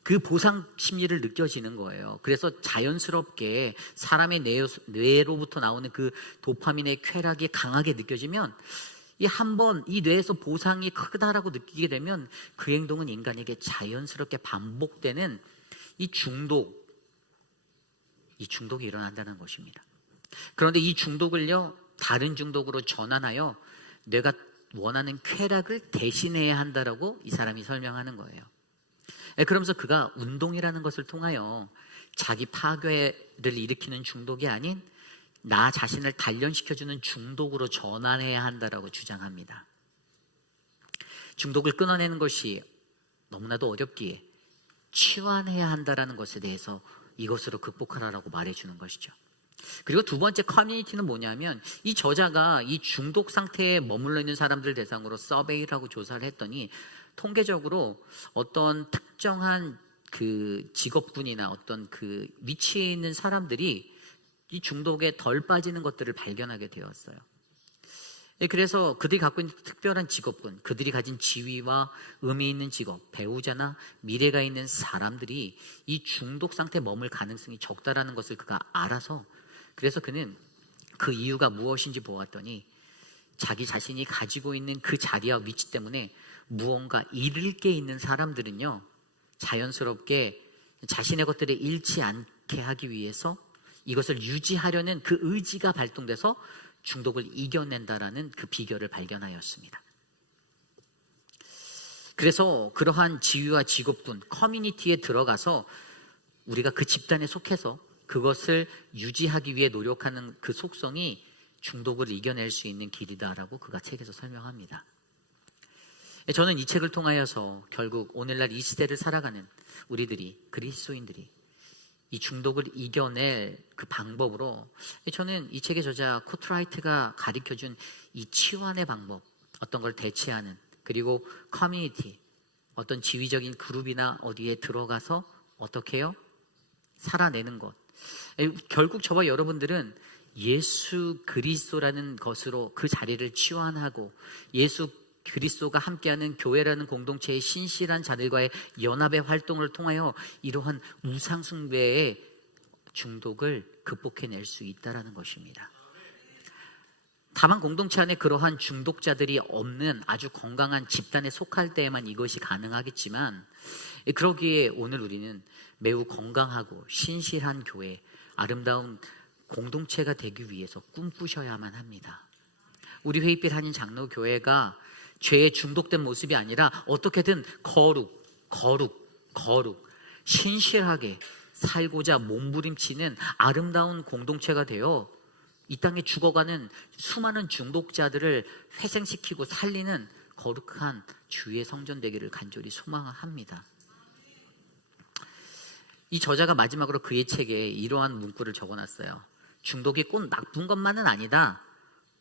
그 보상 심리를 느껴지는 거예요. 그래서 자연스럽게 사람의 뇌로부터 나오는 그 도파민의 쾌락이 강하게 느껴지면, 이 한번 이 뇌에서 보상이 크다라고 느끼게 되면 그 행동은 인간에게 자연스럽게 반복되는 이 중독이 일어난다는 것입니다. 그런데 이 중독을요, 다른 중독으로 전환하여 내가 원하는 쾌락을 대신해야 한다라고 이 사람이 설명하는 거예요. 그러면서 그가 운동이라는 것을 통하여 자기 파괴를 일으키는 중독이 아닌 나 자신을 단련시켜주는 중독으로 전환해야 한다라고 주장합니다. 중독을 끊어내는 것이 너무나도 어렵기에 치환해야 한다라는 것에 대해서 이것으로 극복하라라고 말해주는 것이죠. 그리고 두 번째 커뮤니티는 뭐냐면, 이 저자가 이 중독 상태에 머물러 있는 사람들 대상으로 서베이를 하고 조사를 했더니 통계적으로 어떤 특정한 그 직업군이나 어떤 그 위치에 있는 사람들이 이 중독에 덜 빠지는 것들을 발견하게 되었어요. 그래서 그들이 갖고 있는 특별한 직업군, 그들이 가진 지위와 의미 있는 직업, 배우자나 미래가 있는 사람들이 이 중독 상태에 머물 가능성이 적다라는 것을 그가 알아서, 그래서 그는 그 이유가 무엇인지 보았더니 자기 자신이 가지고 있는 그 자리와 위치 때문에 무언가 잃을 게 있는 사람들은요, 자연스럽게 자신의 것들을 잃지 않게 하기 위해서 이것을 유지하려는 그 의지가 발동돼서 중독을 이겨낸다라는 그 비결을 발견하였습니다. 그래서 그러한 지위와 직업군, 커뮤니티에 들어가서 우리가 그 집단에 속해서 그것을 유지하기 위해 노력하는 그 속성이 중독을 이겨낼 수 있는 길이다라고 그가 책에서 설명합니다. 저는 이 책을 통하여서 결국 오늘날 이 시대를 살아가는 우리들이, 그리스도인들이 이 중독을 이겨낼 그 방법으로, 저는 이 책의 저자 코트라이트가 가르쳐준 이 치환의 방법, 어떤 걸 대체하는, 그리고 커뮤니티, 어떤 지위적인 그룹이나 어디에 들어가서 어떻게 해요? 살아내는 것. 결국 저와 여러분들은 예수 그리스도라는 것으로 그 자리를 치환하고 예수 그리스도가 함께하는 교회라는 공동체의 신실한 자들과의 연합의 활동을 통하여 이러한 우상 숭배의 중독을 극복해낼 수 있다는 것입니다. 다만 공동체 안에 그러한 중독자들이 없는 아주 건강한 집단에 속할 때에만 이것이 가능하겠지만, 그러기에 오늘 우리는 매우 건강하고 신실한 교회, 아름다운 공동체가 되기 위해서 꿈꾸셔야만 합니다. 우리 회의빛 한인 장로교회가 죄에 중독된 모습이 아니라 어떻게든 거룩 신실하게 살고자 몸부림치는 아름다운 공동체가 되어 이 땅에 죽어가는 수많은 중독자들을 회생시키고 살리는 거룩한 주의 성전 되기를 간절히 소망합니다. 이 저자가 마지막으로 그의 책에 이러한 문구를 적어놨어요. 중독이 꼭 나쁜 것만은 아니다.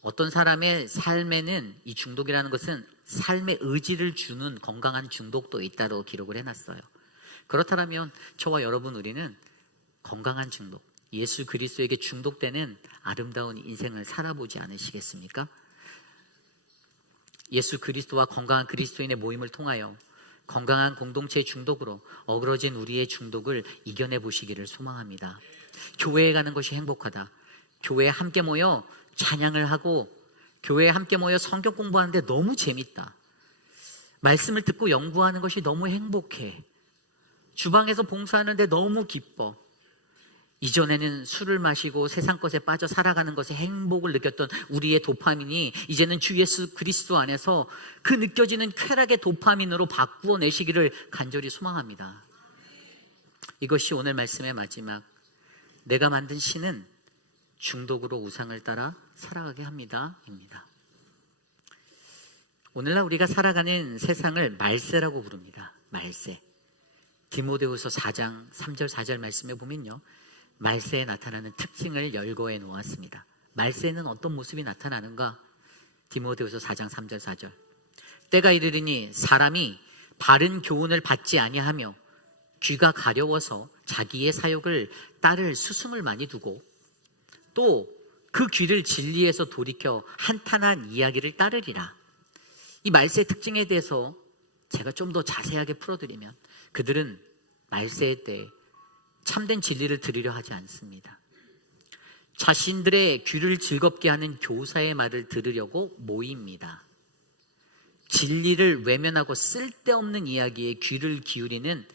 어떤 사람의 삶에는 이 중독이라는 것은 삶의 의지를 주는 건강한 중독도 있다고 기록을 해놨어요. 그렇다면 저와 여러분, 우리는 건강한 중독, 예수 그리스도에게 중독되는 아름다운 인생을 살아보지 않으시겠습니까? 예수 그리스도와 건강한 그리스도인의 모임을 통하여 건강한 공동체의 중독으로 어그러진 우리의 중독을 이겨내 보시기를 소망합니다. 교회에 가는 것이 행복하다. 교회에 함께 모여 찬양을 하고 교회에 함께 모여 성경 공부하는데 너무 재밌다. 말씀을 듣고 연구하는 것이 너무 행복해. 주방에서 봉사하는데 너무 기뻐. 이전에는 술을 마시고 세상 것에 빠져 살아가는 것에 행복을 느꼈던 우리의 도파민이 이제는 주 예수 그리스도 안에서 그 느껴지는 쾌락의 도파민으로 바꾸어 내시기를 간절히 소망합니다. 이것이 오늘 말씀의 마지막, 내가 만든 신은 중독으로 우상을 따라 살아가게 합니다 입니다. 오늘날 우리가 살아가는 세상을 말세라고 부릅니다. 말세. 디모데후서 4장 3절 4절 말씀에 보면요, 말세에 나타나는 특징을 열거해 놓았습니다. 말세는 어떤 모습이 나타나는가? 디모데후서 4장 3절 4절. 때가 이르리니 사람이 바른 교훈을 받지 아니하며 귀가 가려워서 자기의 사욕을 따를 수승을 많이 두고 또 그 귀를 진리에서 돌이켜 한탄한 이야기를 따르리라. 이 말세의 특징에 대해서 제가 좀 더 자세하게 풀어드리면, 그들은 말세의 때 참된 진리를 들으려 하지 않습니다. 자신들의 귀를 즐겁게 하는 교사의 말을 들으려고 모입니다. 진리를 외면하고 쓸데없는 이야기에 귀를 기울이는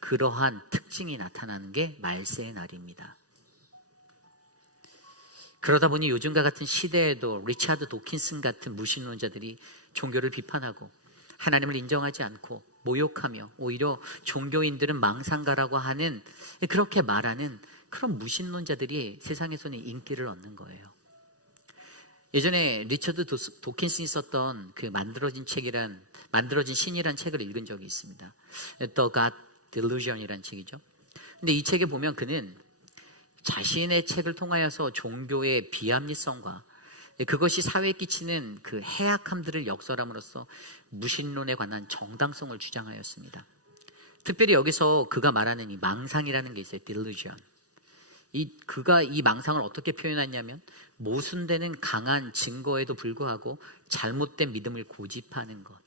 그러한 특징이 나타나는 게 말세의 날입니다. 그러다 보니 요즘과 같은 시대에도 리차드 도킨슨 같은 무신론자들이 종교를 비판하고 하나님을 인정하지 않고 모욕하며 오히려 종교인들은 망상가라고 하는, 그렇게 말하는 그런 무신론자들이 세상에서는 인기를 얻는 거예요. 예전에 리처드 도킨슨이 썼던 그 만들어진 신이란 책을 읽은 적이 있습니다. The God delusion이라는 책이죠. 근데 이 책에 보면 그는 자신의 책을 통하여서 종교의 비합리성과 그것이 사회에 끼치는 그 해악함들을 역설함으로써 무신론에 관한 정당성을 주장하였습니다. 특별히 여기서 그가 말하는 이 망상이라는 게 있어요. delusion. 그가 이 망상을 어떻게 표현했냐면 모순되는 강한 증거에도 불구하고 잘못된 믿음을 고집하는 것,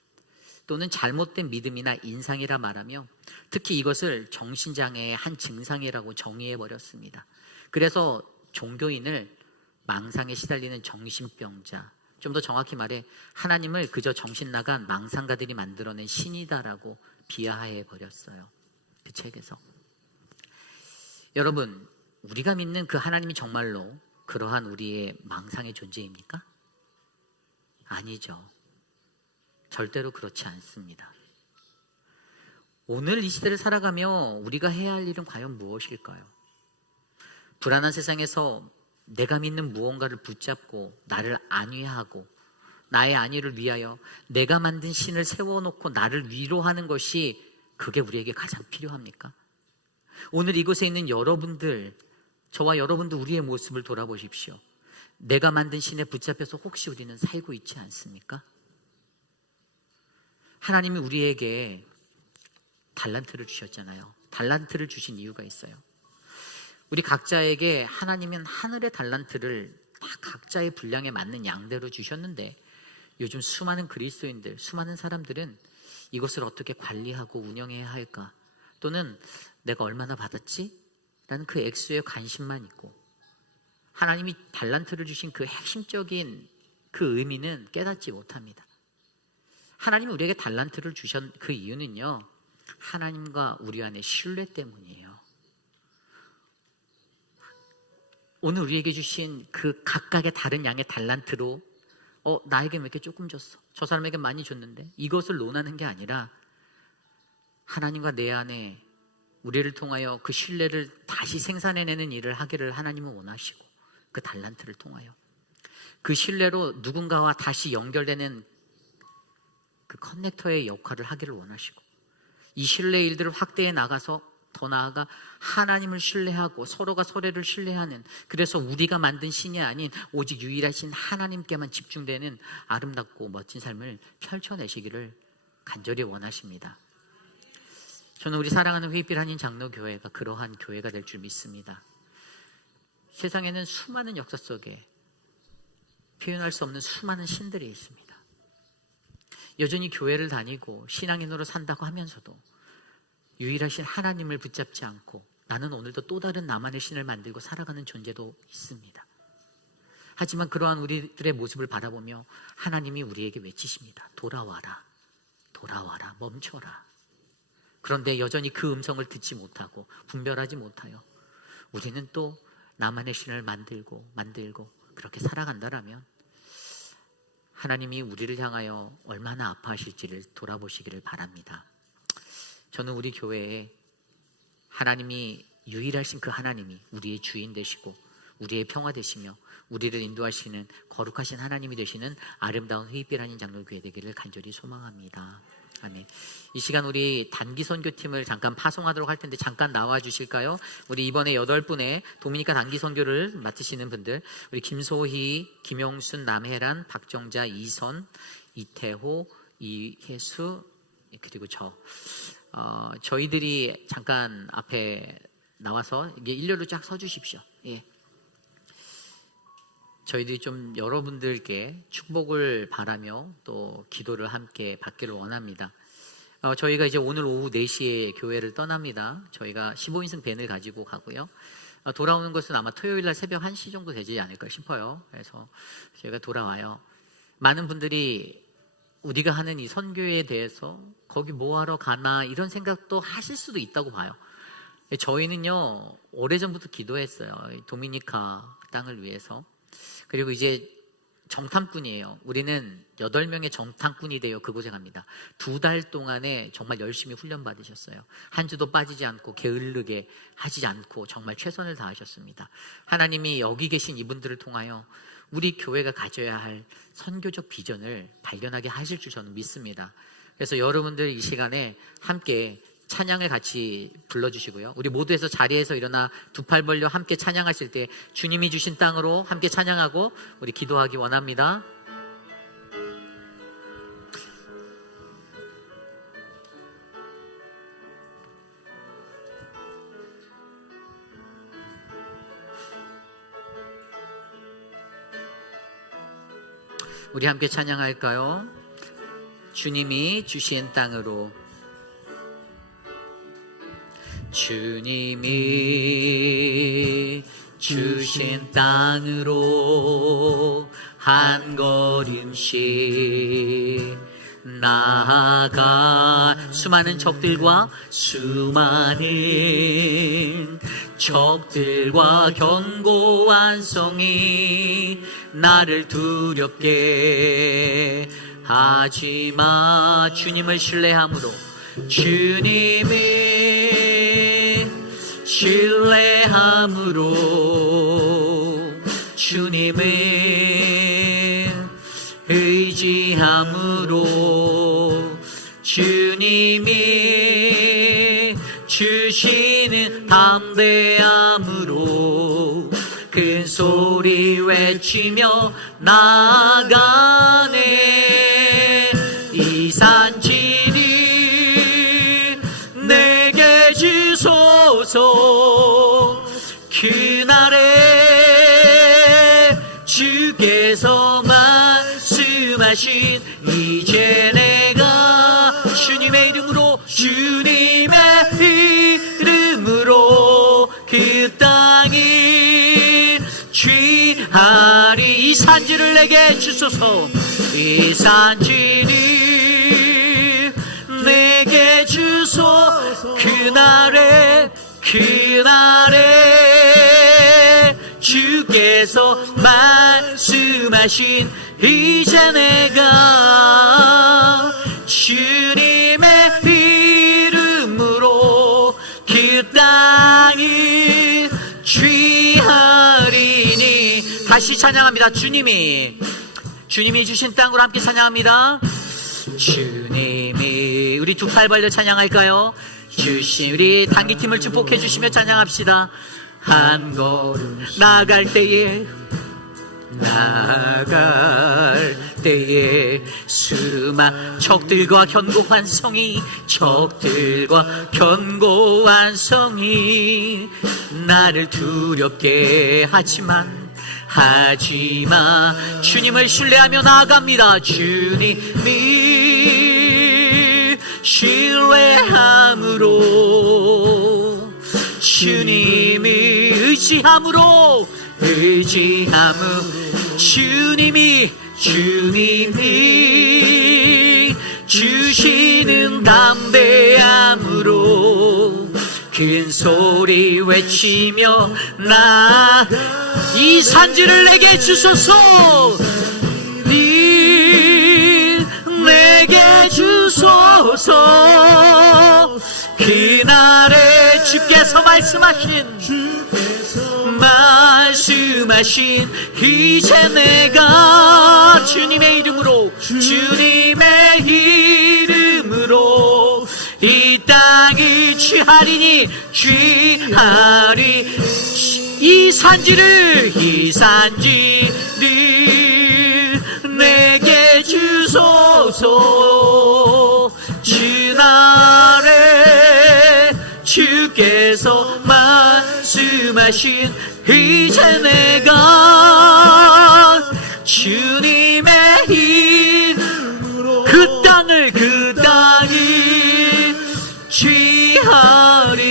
또는 잘못된 믿음이나 인상이라 말하며 특히 이것을 정신장애의 한 증상이라고 정의해버렸습니다. 그래서 종교인을 망상에 시달리는 정신병자, 좀 더 정확히 말해 하나님을 그저 정신 나간 망상가들이 만들어낸 신이다라고 비하해버렸어요. 그 책에서. 여러분, 우리가 믿는 그 하나님이 정말로 그러한 우리의 망상의 존재입니까? 아니죠. 절대로 그렇지 않습니다. 오늘 이 시대를 살아가며 우리가 해야 할 일은 과연 무엇일까요? 불안한 세상에서 내가 믿는 무언가를 붙잡고 나를 안위하고 나의 안위를 위하여 내가 만든 신을 세워놓고 나를 위로하는 것이 그게 우리에게 가장 필요합니까? 오늘 이곳에 있는 여러분들, 저와 여러분들 우리의 모습을 돌아보십시오. 내가 만든 신에 붙잡혀서 혹시 우리는 살고 있지 않습니까? 하나님이 우리에게 달란트를 주셨잖아요. 달란트를 주신 이유가 있어요. 우리 각자에게 하나님은 하늘의 달란트를 다 각자의 분량에 맞는 양대로 주셨는데 요즘 수많은 그리스도인들, 수많은 사람들은 이것을 어떻게 관리하고 운영해야 할까? 또는 내가 얼마나 받았지? 라는 그 액수에 관심만 있고 하나님이 달란트를 주신 그 핵심적인 그 의미는 깨닫지 못합니다. 하나님이 우리에게 달란트를 주신 그 이유는요, 하나님과 우리 안의 신뢰 때문이에요. 오늘 우리에게 주신 그 각각의 다른 양의 달란트로 나에게 왜 이렇게 조금 줬어? 저 사람에게 많이 줬는데? 이것을 논하는 게 아니라 하나님과 내 안에 우리를 통하여 그 신뢰를 다시 생산해내는 일을 하기를 하나님은 원하시고 그 달란트를 통하여 그 신뢰로 누군가와 다시 연결되는 그 커넥터의 역할을 하기를 원하시고 이 신뢰의 일들을 확대해 나가서 더 나아가 하나님을 신뢰하고 서로가 서로를 신뢰하는, 그래서 우리가 만든 신이 아닌 오직 유일하신 하나님께만 집중되는 아름답고 멋진 삶을 펼쳐내시기를 간절히 원하십니다. 저는 우리 사랑하는 회빛 한인 장로교회가 그러한 교회가 될 줄 믿습니다. 세상에는 수많은 역사 속에 표현할 수 없는 수많은 신들이 있습니다. 여전히 교회를 다니고 신앙인으로 산다고 하면서도 유일하신 하나님을 붙잡지 않고 나는 오늘도 또 다른 나만의 신을 만들고 살아가는 존재도 있습니다. 하지만 그러한 우리들의 모습을 바라보며 하나님이 우리에게 외치십니다. 돌아와라, 돌아와라, 멈춰라. 그런데 여전히 그 음성을 듣지 못하고 분별하지 못하여 우리는 또 나만의 신을 만들고 그렇게 살아간다라면 하나님이 우리를 향하여 얼마나 아파하실지를 돌아보시기를 바랍니다. 저는 우리 교회에 하나님이 유일하신 그 하나님이 우리의 주인 되시고 우리의 평화 되시며 우리를 인도하시는 거룩하신 하나님이 되시는 아름다운 회빛 한인 장로교회 되기를 간절히 소망합니다. 아멘. 이 시간 우리 단기 선교팀을 잠깐 파송하도록 할 텐데 잠깐 나와 주실까요? 우리 이번에 8분의 도미니카 단기 선교를 맡으시는 분들, 우리 김소희, 김영순, 남혜란, 박정자, 이선, 이태호, 이혜수, 그리고 저희들이 잠깐 앞에 나와서 이게 일렬로 쫙 서 주십시오. 예. 저희들이 좀 여러분들께 축복을 바라며 또 기도를 함께 받기를 원합니다. 저희가 이제 오늘 오후 4시에 교회를 떠납니다. 저희가 15인승 밴을 가지고 가고요. 돌아오는 것은 아마 토요일날 새벽 1시 정도 되지 않을까 싶어요. 그래서 저희가 돌아와요. 많은 분들이 우리가 하는 이 선교에 대해서 거기 뭐하러 가나 이런 생각도 하실 수도 있다고 봐요. 저희는요 오래전부터 기도했어요. 도미니카 땅을 위해서. 그리고 이제 정탐꾼이에요. 우리는 8명의 정탐꾼이 되어 그곳에 갑니다. 2달 동안에 정말 열심히 훈련 받으셨어요. 한 주도 빠지지 않고 게으르게 하지 않고 정말 최선을 다하셨습니다. 하나님이 여기 계신 이분들을 통하여 우리 교회가 가져야 할 선교적 비전을 발견하게 하실 줄 저는 믿습니다. 그래서 여러분들 이 시간에 함께 찬양을 같이 불러주시고요. 우리 모두에서 자리에서 일어나 두 팔 벌려 함께 찬양하실 때 주님이 주신 땅으로 함께 찬양하고 우리 기도하기 원합니다. 우리 함께 찬양할까요? 주님이 주신 땅으로. 주님이 주신 땅으로 한 걸음씩 나아가 수많은 적들과 견고한 성이 나를 두렵게 하지마. 주님을 신뢰함으로 주님을 의지함으로 주님이 주시는 담대함으로 큰 소리 외치며 나아가네. 이 산지를 내게 주소서. 그날에 주께서 말씀하신 이제 내가 주님의 이름으로 그 땅을 취하리. 이 산지를 내게 주소서. 이 산지를 내게 주소서. 그날에 주께서 말씀하신 이제 내가 주님의 이름으로 그 땅을 취하리니. 다시 찬양합니다. 주님이 주신 땅으로 함께 찬양합니다. 주님이, 우리 두 팔 벌려 찬양할까요? 주신, 우리 단기팀을 축복해 주시며 찬양합시다. 한 걸음 나아갈 때에 수많은 적들과 견고한 성이 나를 두렵게 하지마. 주님을 신뢰하며 나아갑니다. 주님이 신뢰함으로 주님이 의지함으로 주님이 주시는 담대함으로 큰 소리 외치며 이 산지를 내게 주소서. 내게 주소서. 그날에 주께서 말씀하신 이제 내가 주님의 이름으로 이 땅을 취하리. 이 산지를 내게 주소서. 주날에 주께서 말씀하신 이제 내가 주님의 이름으로 그 땅을 취하리니.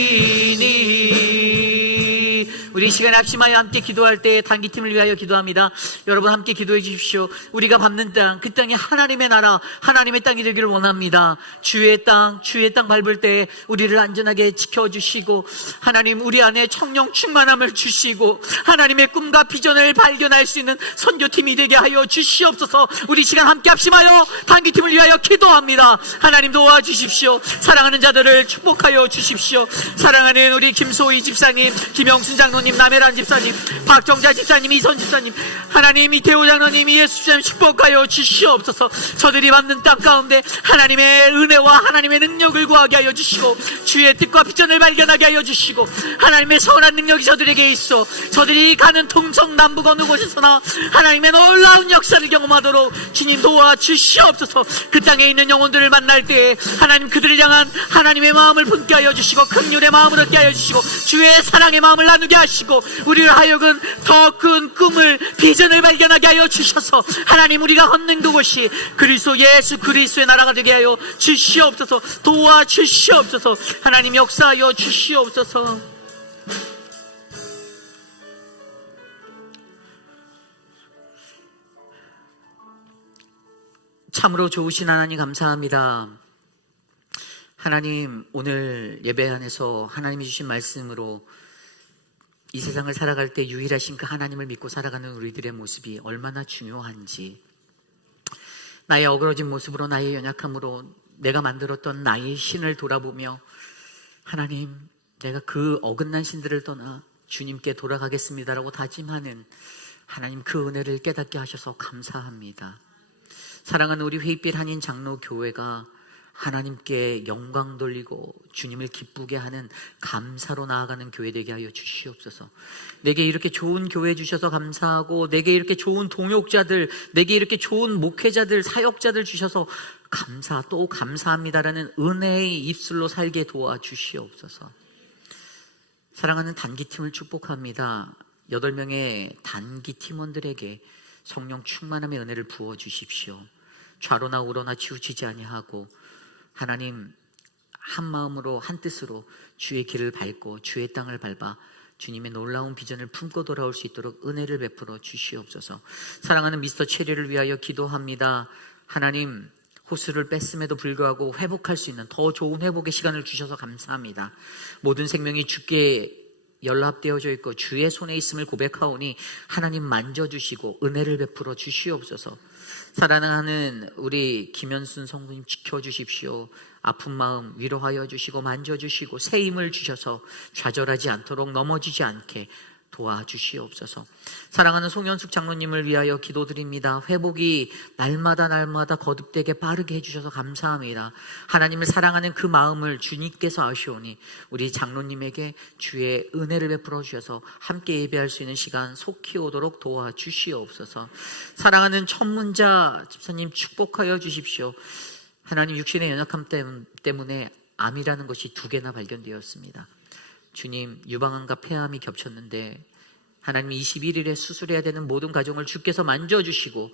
우리 시간에 합심하여 함께 기도할 때 단기팀을 위하여 기도합니다. 여러분 함께 기도해 주십시오. 우리가 밟는 땅, 그 땅이 하나님의 나라, 하나님의 땅이 되기를 원합니다. 주의 땅 밟을 때 우리를 안전하게 지켜주시고, 하나님 우리 안에 청령 충만함을 주시고, 하나님의 꿈과 비전을 발견할 수 있는 선교팀이 되게 하여 주시옵소서. 우리 시간 함께 합심하여 단기팀을 위하여 기도합니다. 하나님 도와주십시오. 사랑하는 자들을 축복하여 주십시오. 사랑하는 우리 김소희 집사님, 김영순 장로님, 나메란 집사님, 박정자 집사님, 이선 집사님, 하나님 이태호 장로님, 예수 집사님 축복하여 주시옵소서. 저들이 받는 땅 가운데 하나님의 은혜와 하나님의 능력을 구하게 하여 주시고, 주의 뜻과 비전을 발견하게 하여 주시고, 하나님의 선한 능력이 저들에게 있어 저들이 가는 동성 남북 어느 곳에서나 하나님의 놀라운 역사를 경험하도록 주님 도와주시옵소서. 그 땅에 있는 영혼들을 만날 때에 하나님 그들을 향한 하나님의 마음을 품게 하여 주시고, 긍휼의 마음을 얻게 하여 주시고, 주의 사랑의 마음을 나누게 하시고, 우리를 하여금 더 큰 꿈을, 비전을 발견하게 하여 주셔서 하나님 우리가 걷는 그곳이 그리스도 예수 그리스도의 나라가 되게 하여 주시옵소서. 도와주시옵소서. 하나님 역사하여 주시옵소서. 참으로 좋으신 하나님 감사합니다. 하나님, 오늘 예배 안에서 하나님이 주신 말씀으로 이 세상을 살아갈 때 유일하신 그 하나님을 믿고 살아가는 우리들의 모습이 얼마나 중요한지, 나의 어그러진 모습으로, 나의 연약함으로 내가 만들었던 나의 신을 돌아보며 하나님, 내가 그 어긋난 신들을 떠나 주님께 돌아가겠습니다라고 다짐하는 하나님, 그 은혜를 깨닫게 하셔서 감사합니다. 사랑하는 우리 회빛 한인 장로 교회가 하나님께 영광 돌리고 주님을 기쁘게 하는 감사로 나아가는 교회 되게 하여 주시옵소서. 내게 이렇게 좋은 교회 주셔서 감사하고, 내게 이렇게 좋은 동역자들, 내게 이렇게 좋은 목회자들, 사역자들 주셔서 또 감사합니다라는 은혜의 입술로 살게 도와주시옵소서. 사랑하는 단기팀을 축복합니다. 8명의 단기 팀원들에게 성령 충만함의 은혜를 부어주십시오. 좌로나 우로나 치우치지 아니하고 하나님 한 마음으로 한 뜻으로 주의 길을 밟고 주의 땅을 밟아 주님의 놀라운 비전을 품고 돌아올 수 있도록 은혜를 베풀어 주시옵소서. 사랑하는 미스터 체리를 위하여 기도합니다. 하나님, 호수를 뺐음에도 불구하고 회복할 수 있는 더 좋은 회복의 시간을 주셔서 감사합니다. 모든 생명이 주께 연합되어져 있고 주의 손에 있음을 고백하오니 하나님 만져주시고 은혜를 베풀어 주시옵소서. 사랑하는 우리 김현순 성도님 지켜주십시오. 아픈 마음 위로하여 주시고 만져주시고 새 힘을 주셔서 좌절하지 않도록 넘어지지 않게 도와주시옵소서. 사랑하는 송현숙 장로님을 위하여 기도드립니다. 회복이 날마다 거듭되게 빠르게 해주셔서 감사합니다. 하나님을 사랑하는 그 마음을 주님께서 아시오니 우리 장로님에게 주의 은혜를 베풀어 주셔서 함께 예배할 수 있는 시간 속히 오도록 도와주시옵소서. 사랑하는 천문자 집사님 축복하여 주십시오. 하나님, 육신의 연약함 때문에 암이라는 것이 2개나 발견되었습니다. 주님, 유방암과 폐암이 겹쳤는데 하나님 21일에 수술해야 되는 모든 가정을 주께서 만져주시고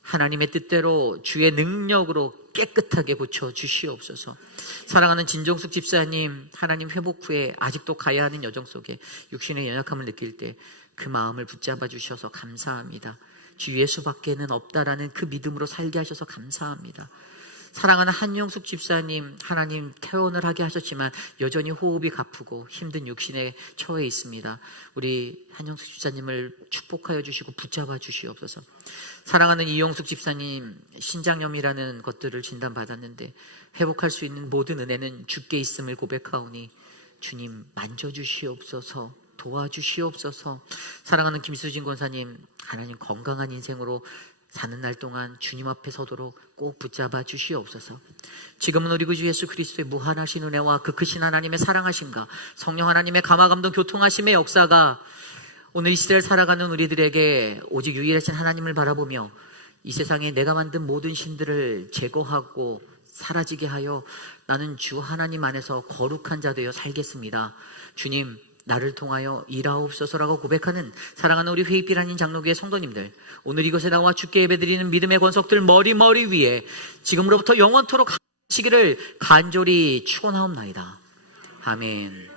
하나님의 뜻대로 주의 능력으로 깨끗하게 고쳐주시옵소서. 사랑하는 진정숙 집사님, 하나님 회복 후에 아직도 가야 하는 여정 속에 육신의 연약함을 느낄 때 그 마음을 붙잡아 주셔서 감사합니다. 주 예수밖에는 없다라는 그 믿음으로 살게 하셔서 감사합니다. 사랑하는 한영숙 집사님, 하나님 퇴원을 하게 하셨지만 여전히 호흡이 가쁘고 힘든 육신에 처해 있습니다. 우리 한영숙 집사님을 축복하여 주시고 붙잡아 주시옵소서. 사랑하는 이영숙 집사님, 신장염이라는 것들을 진단받았는데 회복할 수 있는 모든 은혜는 주께 있음을 고백하오니 주님 만져주시옵소서. 도와주시옵소서. 사랑하는 김수진 권사님, 하나님 건강한 인생으로 사는 날 동안 주님 앞에 서도록 꼭 붙잡아 주시옵소서. 지금은 우리 구주 예수 그리스도의 무한하신 은혜와 그 크신 하나님의 사랑하심과 성령 하나님의 감화감동 교통하심의 역사가 오늘 이 시대를 살아가는 우리들에게 오직 유일하신 하나님을 바라보며 이 세상에 내가 만든 모든 신들을 제거하고 사라지게 하여 나는 주 하나님 안에서 거룩한 자 되어 살겠습니다. 주님, 나를 통하여 일하옵소서라고 고백하는 사랑하는 우리 회의빛 한인 장로교회 성도님들, 오늘 이곳에 나와 주께 예배드리는 믿음의 권속들 머리 위에 지금으로부터 영원토록 하시기를 간절히 축원하옵나이다. 아멘.